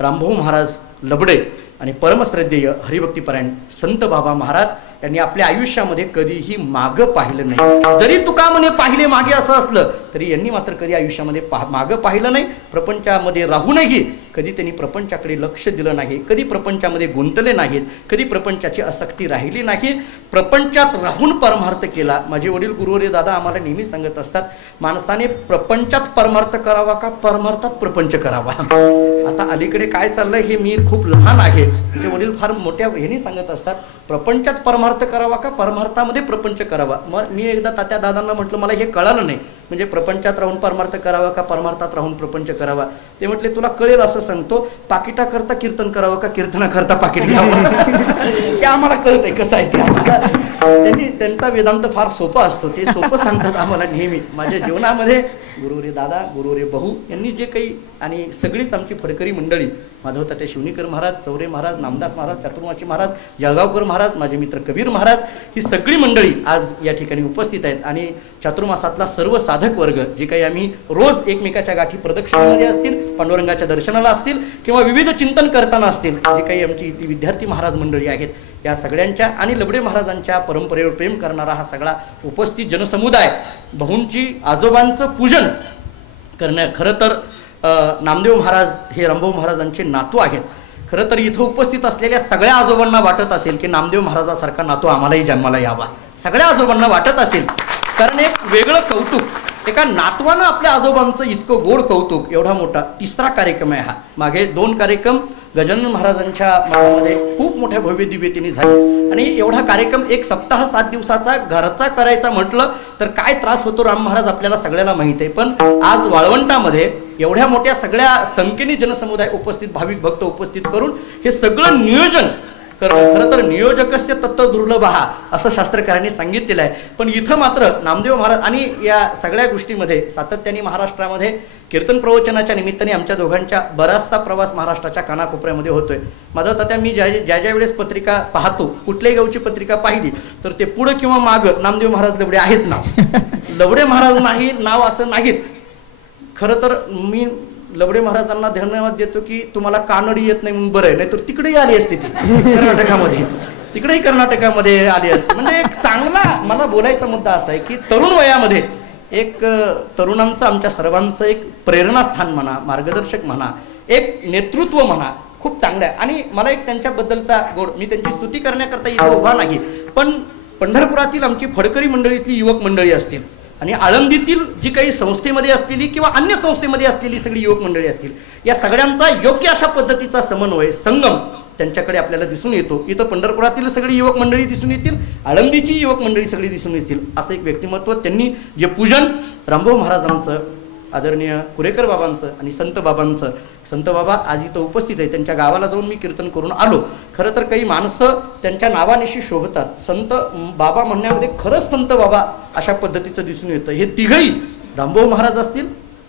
रामभाऊ महाराज लबडे आणि परमश्रद्धेय हरिभक्तीपरायण संत बाबा महाराज यांनी आपल्या आयुष्यामध्ये कधीही मागं पाहिलं नाही. जरी तुका म्हणे पाहिले मागे असं असलं तरी यांनी मात्र कधी आयुष्यामध्ये मागं पाहिलं नाही. प्रपंचामध्ये राहूनही कधी त्यांनी प्रपंचाकडे लक्ष दिलं नाही, कधी प्रपंचामध्ये गुंतले नाहीत, कधी प्रपंचाची आसक्ती राहिली नाही, प्रपंचात राहून परमार्थ केला. माझे वडील गुरुवरे दादा आम्हाला नेहमी सांगत असतात, माणसाने प्रपंचात परमार्थ करावा का परमार्थात प्रपंच करावा. आता अलीकडे काय चाललंय हे मी खूप लहान आहे, माझे वडील फार मोठ्या ह्यानी सांगत असतात, प्रपंचात परमार्थ करावा का परमार्थामध्ये प्रपंच करावा. मग मी एकदा तात्या दादांना म्हटलं मला हे कळालं नाही, म्हणजे प्रपंचात राहून परमार्थ करावा का परमार्थात राहून प्रपंच करावा. ते म्हटले तुला कळेल असं सांगतो, पाकिटाकरता कीर्तन करावं का कीर्तनाकरता पाकिट घ्यावं. ते आम्हाला कळतंय कसं आहे ते. त्यांचा वेदांत फार सोपा असतो, ते सोपं सांगतात आम्हाला नेहमी. माझ्या जीवनामध्ये गुरुरे दादा, गुरुरे बहू यांनी जे काही, आणि सगळीच आमची फडकरी मंडळी, माधव तात्या शिवनीकर महाराज, चौरे महाराज, नामदास महाराज, चातुर्मासी महाराज, जळगावकर महाराज, माझे मित्र कबीर महाराज, ही सगळी मंडळी आज या ठिकाणी उपस्थित आहेत. आणि चातुर्मासातला सर्व साधक वर्ग जे काही आम्ही रोज एकमेकाच्या गाठी प्रदक्षिणेमध्ये असतील, पांडुरंगाच्या दर्शनाला असतील किंवा विविध चिंतन करताना असतील, जे काही आमची ती विद्यार्थी महाराज मंडळी आहेत, या सगळ्यांच्या आणि लबडे महाराजांच्या परंपरेवर प्रेम करणारा हा सगळा उपस्थित जनसमुदाय, भाऊंची आजोबांचं पूजन करण्या, खरं तर नामदेव महाराज हे रामभाऊ महाराजांचे नातू आहेत. खरं तर इथं उपस्थित असलेल्या सगळ्या आजोबांना वाटत असेल की नामदेव महाराजासारखा नातू आम्हालाही जन्माला यावा, सगळ्या आजोबांना वाटत असेल. कारण एक वेगळं कौतुक, एका नातवानं आपल्या आजोबांचं इतकं गोड कौतुक, एवढा मोठा तिसरा कार्यक्रम आहे हा. मागे 2 कार्यक्रम गजानन महाराजांच्या मागामध्ये खूप मोठ्या भव्य दिव्यतेने झाले, आणि एवढा कार्यक्रम एक सप्ताह 7 दिवसाचा घरचा करायचा म्हटलं तर काय त्रास होतो राम महाराज आपल्याला सगळ्याला माहित आहे. पण आज वाळवंटामध्ये एवढ्या मोठ्या सगळ्या संख्येने जनसमुदाय उपस्थित, भाविक भक्त उपस्थित करून हे सगळं नियोजन करणं, खरं तर नियोजकस्य तत्व दुर्लभहा असं शास्त्रकारांनी सांगितलेलं आहे. पण इथं मात्र नामदेव महाराज आणि या सगळ्या गोष्टीमध्ये सातत्याने महाराष्ट्रामध्ये कीर्तन प्रवचनाच्या निमित्ताने आमच्या दोघांच्या बराचसा प्रवास महाराष्ट्राच्या कानाकोपऱ्यामध्ये होतोय. माझा तात्या मी ज्या वेळेस पत्रिका पाहतो, कुठल्याही गावची पत्रिका पाहिली तर ते पुढं किंवा मागं नामदेव महाराज लबडे आहेच नाव, लबडे महाराज नाही नाव असं नाहीच. खरं तर मी लबडे महाराजांना धन्यवाद देतो की तुम्हाला कानडी येत नाही म्हणून बरं आहे, नाही तर तिकडेही आली असते ती कर्नाटकामध्ये, तिकडेही कर्नाटकामध्ये आली असते. म्हणजे एक चांगला मला बोलायचा मुद्दा असा आहे की तरुण वयामध्ये एक तरुणांचं, आमच्या सर्वांचं एक प्रेरणास्थान म्हणा, मार्गदर्शक म्हणा, एक नेतृत्व म्हणा, खूप चांगलं आहे. आणि मला एक त्यांच्याबद्दलचा गोड, मी त्यांची स्तुती करण्याकरता इथे उभा नाही, पण पंढरपुरातील आमची फडकरी मंडळीतली युवक मंडळी असतील आणि आळंदीतील जी काही संस्थेमध्ये असलेली किंवा अन्य संस्थेमध्ये असलेली सगळी युवक मंडळी असतील, या सगळ्यांचा योग्य अशा पद्धतीचा समन्वय, संगम त्यांच्याकडे आपल्याला दिसून येतो. इथं पंढरपुरातील सगळी युवक मंडळी दिसून येतील, आळंदीची युवक मंडळी सगळी दिसून येतील. असं एक व्यक्तिमत्व त्यांनी जे पूजन रामभाऊ महाराजांचं, आदरणीय कुरेकर बाबांचं आणि संत बाबांचं, संत बाबा आज इथं उपस्थित आहे, त्यांच्या गावाला जाऊन मी कीर्तन करून आलो. खरं तर काही माणसं त्यांच्या नावानिशी शोभतात, संत बाबा म्हणण्यामध्ये खरंच संत बाबा अशा पद्धतीचं दिसून येतं. हे तिघही रामभाऊ महाराज असतील,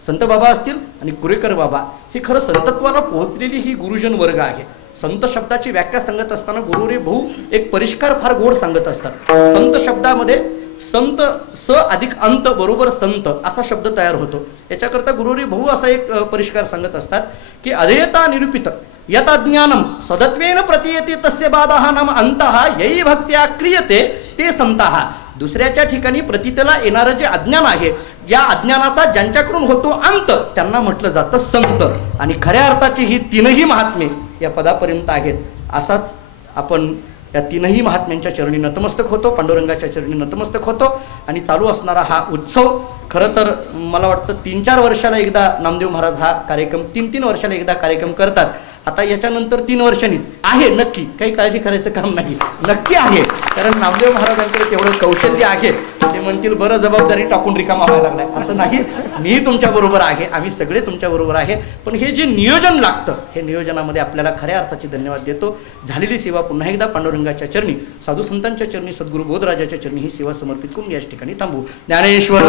संत बाबा असतील आणि कुरेकर बाबा, ही खरं संतत्वाला पोहोचलेली ही गुरुजन वर्ग आहे. संत शब्दाची व्याख्या सांगत असताना गुरुरे भाऊ एक परिष्कार फार गोड सांगत असतात. संत शब्दामध्ये संत स अधिक अंत बरोबर संत असा शब्द तयार होतो. याच्याकरता गुरुरी भाऊ असा एक परिष्कार सांगत असतात की अधेयता निरूपित यत ज्ञानम सदत्वेन प्रतीयते तस्य बाधः नाम अंतः यही भक्त्या क्रियते ते संतः. दुसऱ्याच्या ठिकाणी प्रतीतेला येणारं जे अज्ञान आहे, या अज्ञानाचा ज्यांच्याकडून होतो अंत त्यांना म्हटलं जातं संत. आणि खऱ्या अर्थाची ही तीनही महात्मे या पदापर्यंत आहेत. असाच आपण या तीनही महात्म्यांच्या चरणी नतमस्तक होतो, पांडुरंगाच्या चरणी नतमस्तक होतो. आणि चालू असणारा हा उत्सव खरं तर मला वाटतं 3-4 वर्षाला एकदा नामदेव महाराज हा कार्यक्रम 3-3 वर्षाला एकदा कार्यक्रम करतात. आता याच्यानंतर 3 वर्षांनीच आहे नक्की, काही काळजी करायचं काम नाही, नक्की आहे. कारण नामदेव महाराजांकडे तेवढं कौशल्य आहे, ते म्हणतील बरं जबाबदारी टाकून रिकामा व्हायला लागलाय, असं नाही. मी तुमच्या बरोबर आहे, आम्ही सगळे तुमच्या बरोबर आहे. पण हे जे नियोजन लागतं, हे नियोजनामध्ये आपल्याला खऱ्या अर्थाचे धन्यवाद देतो. झालेली सेवा पुन्हा एकदा पांडुरंगाच्या चरणी, साधू संतांच्या चरणी, सद्गुरू बोधराजाच्या चरणी ही सेवा समर्पित करून याच ठिकाणी थांबू. ज्ञानेश्वर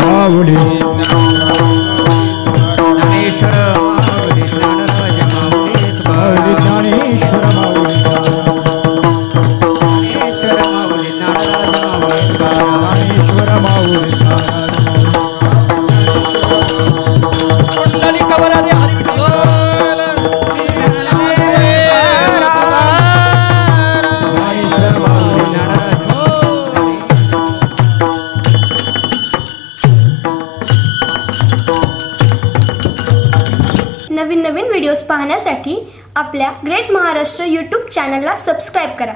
माऊली ज्ञानेश्वर माऊली ज्ञानराज माऊली ज्ञानेश्वर माऊली ज्ञानेश्वर माऊली ज्ञानराज ज्ञानेश्वर माऊली कुंडली कवरादे नवीन नवीन व्हिडिओज पाहण्यासाठी आपल्या ग्रेट महाराष्ट्र यूट्यूब चॅनलला सबस्क्राईब करा.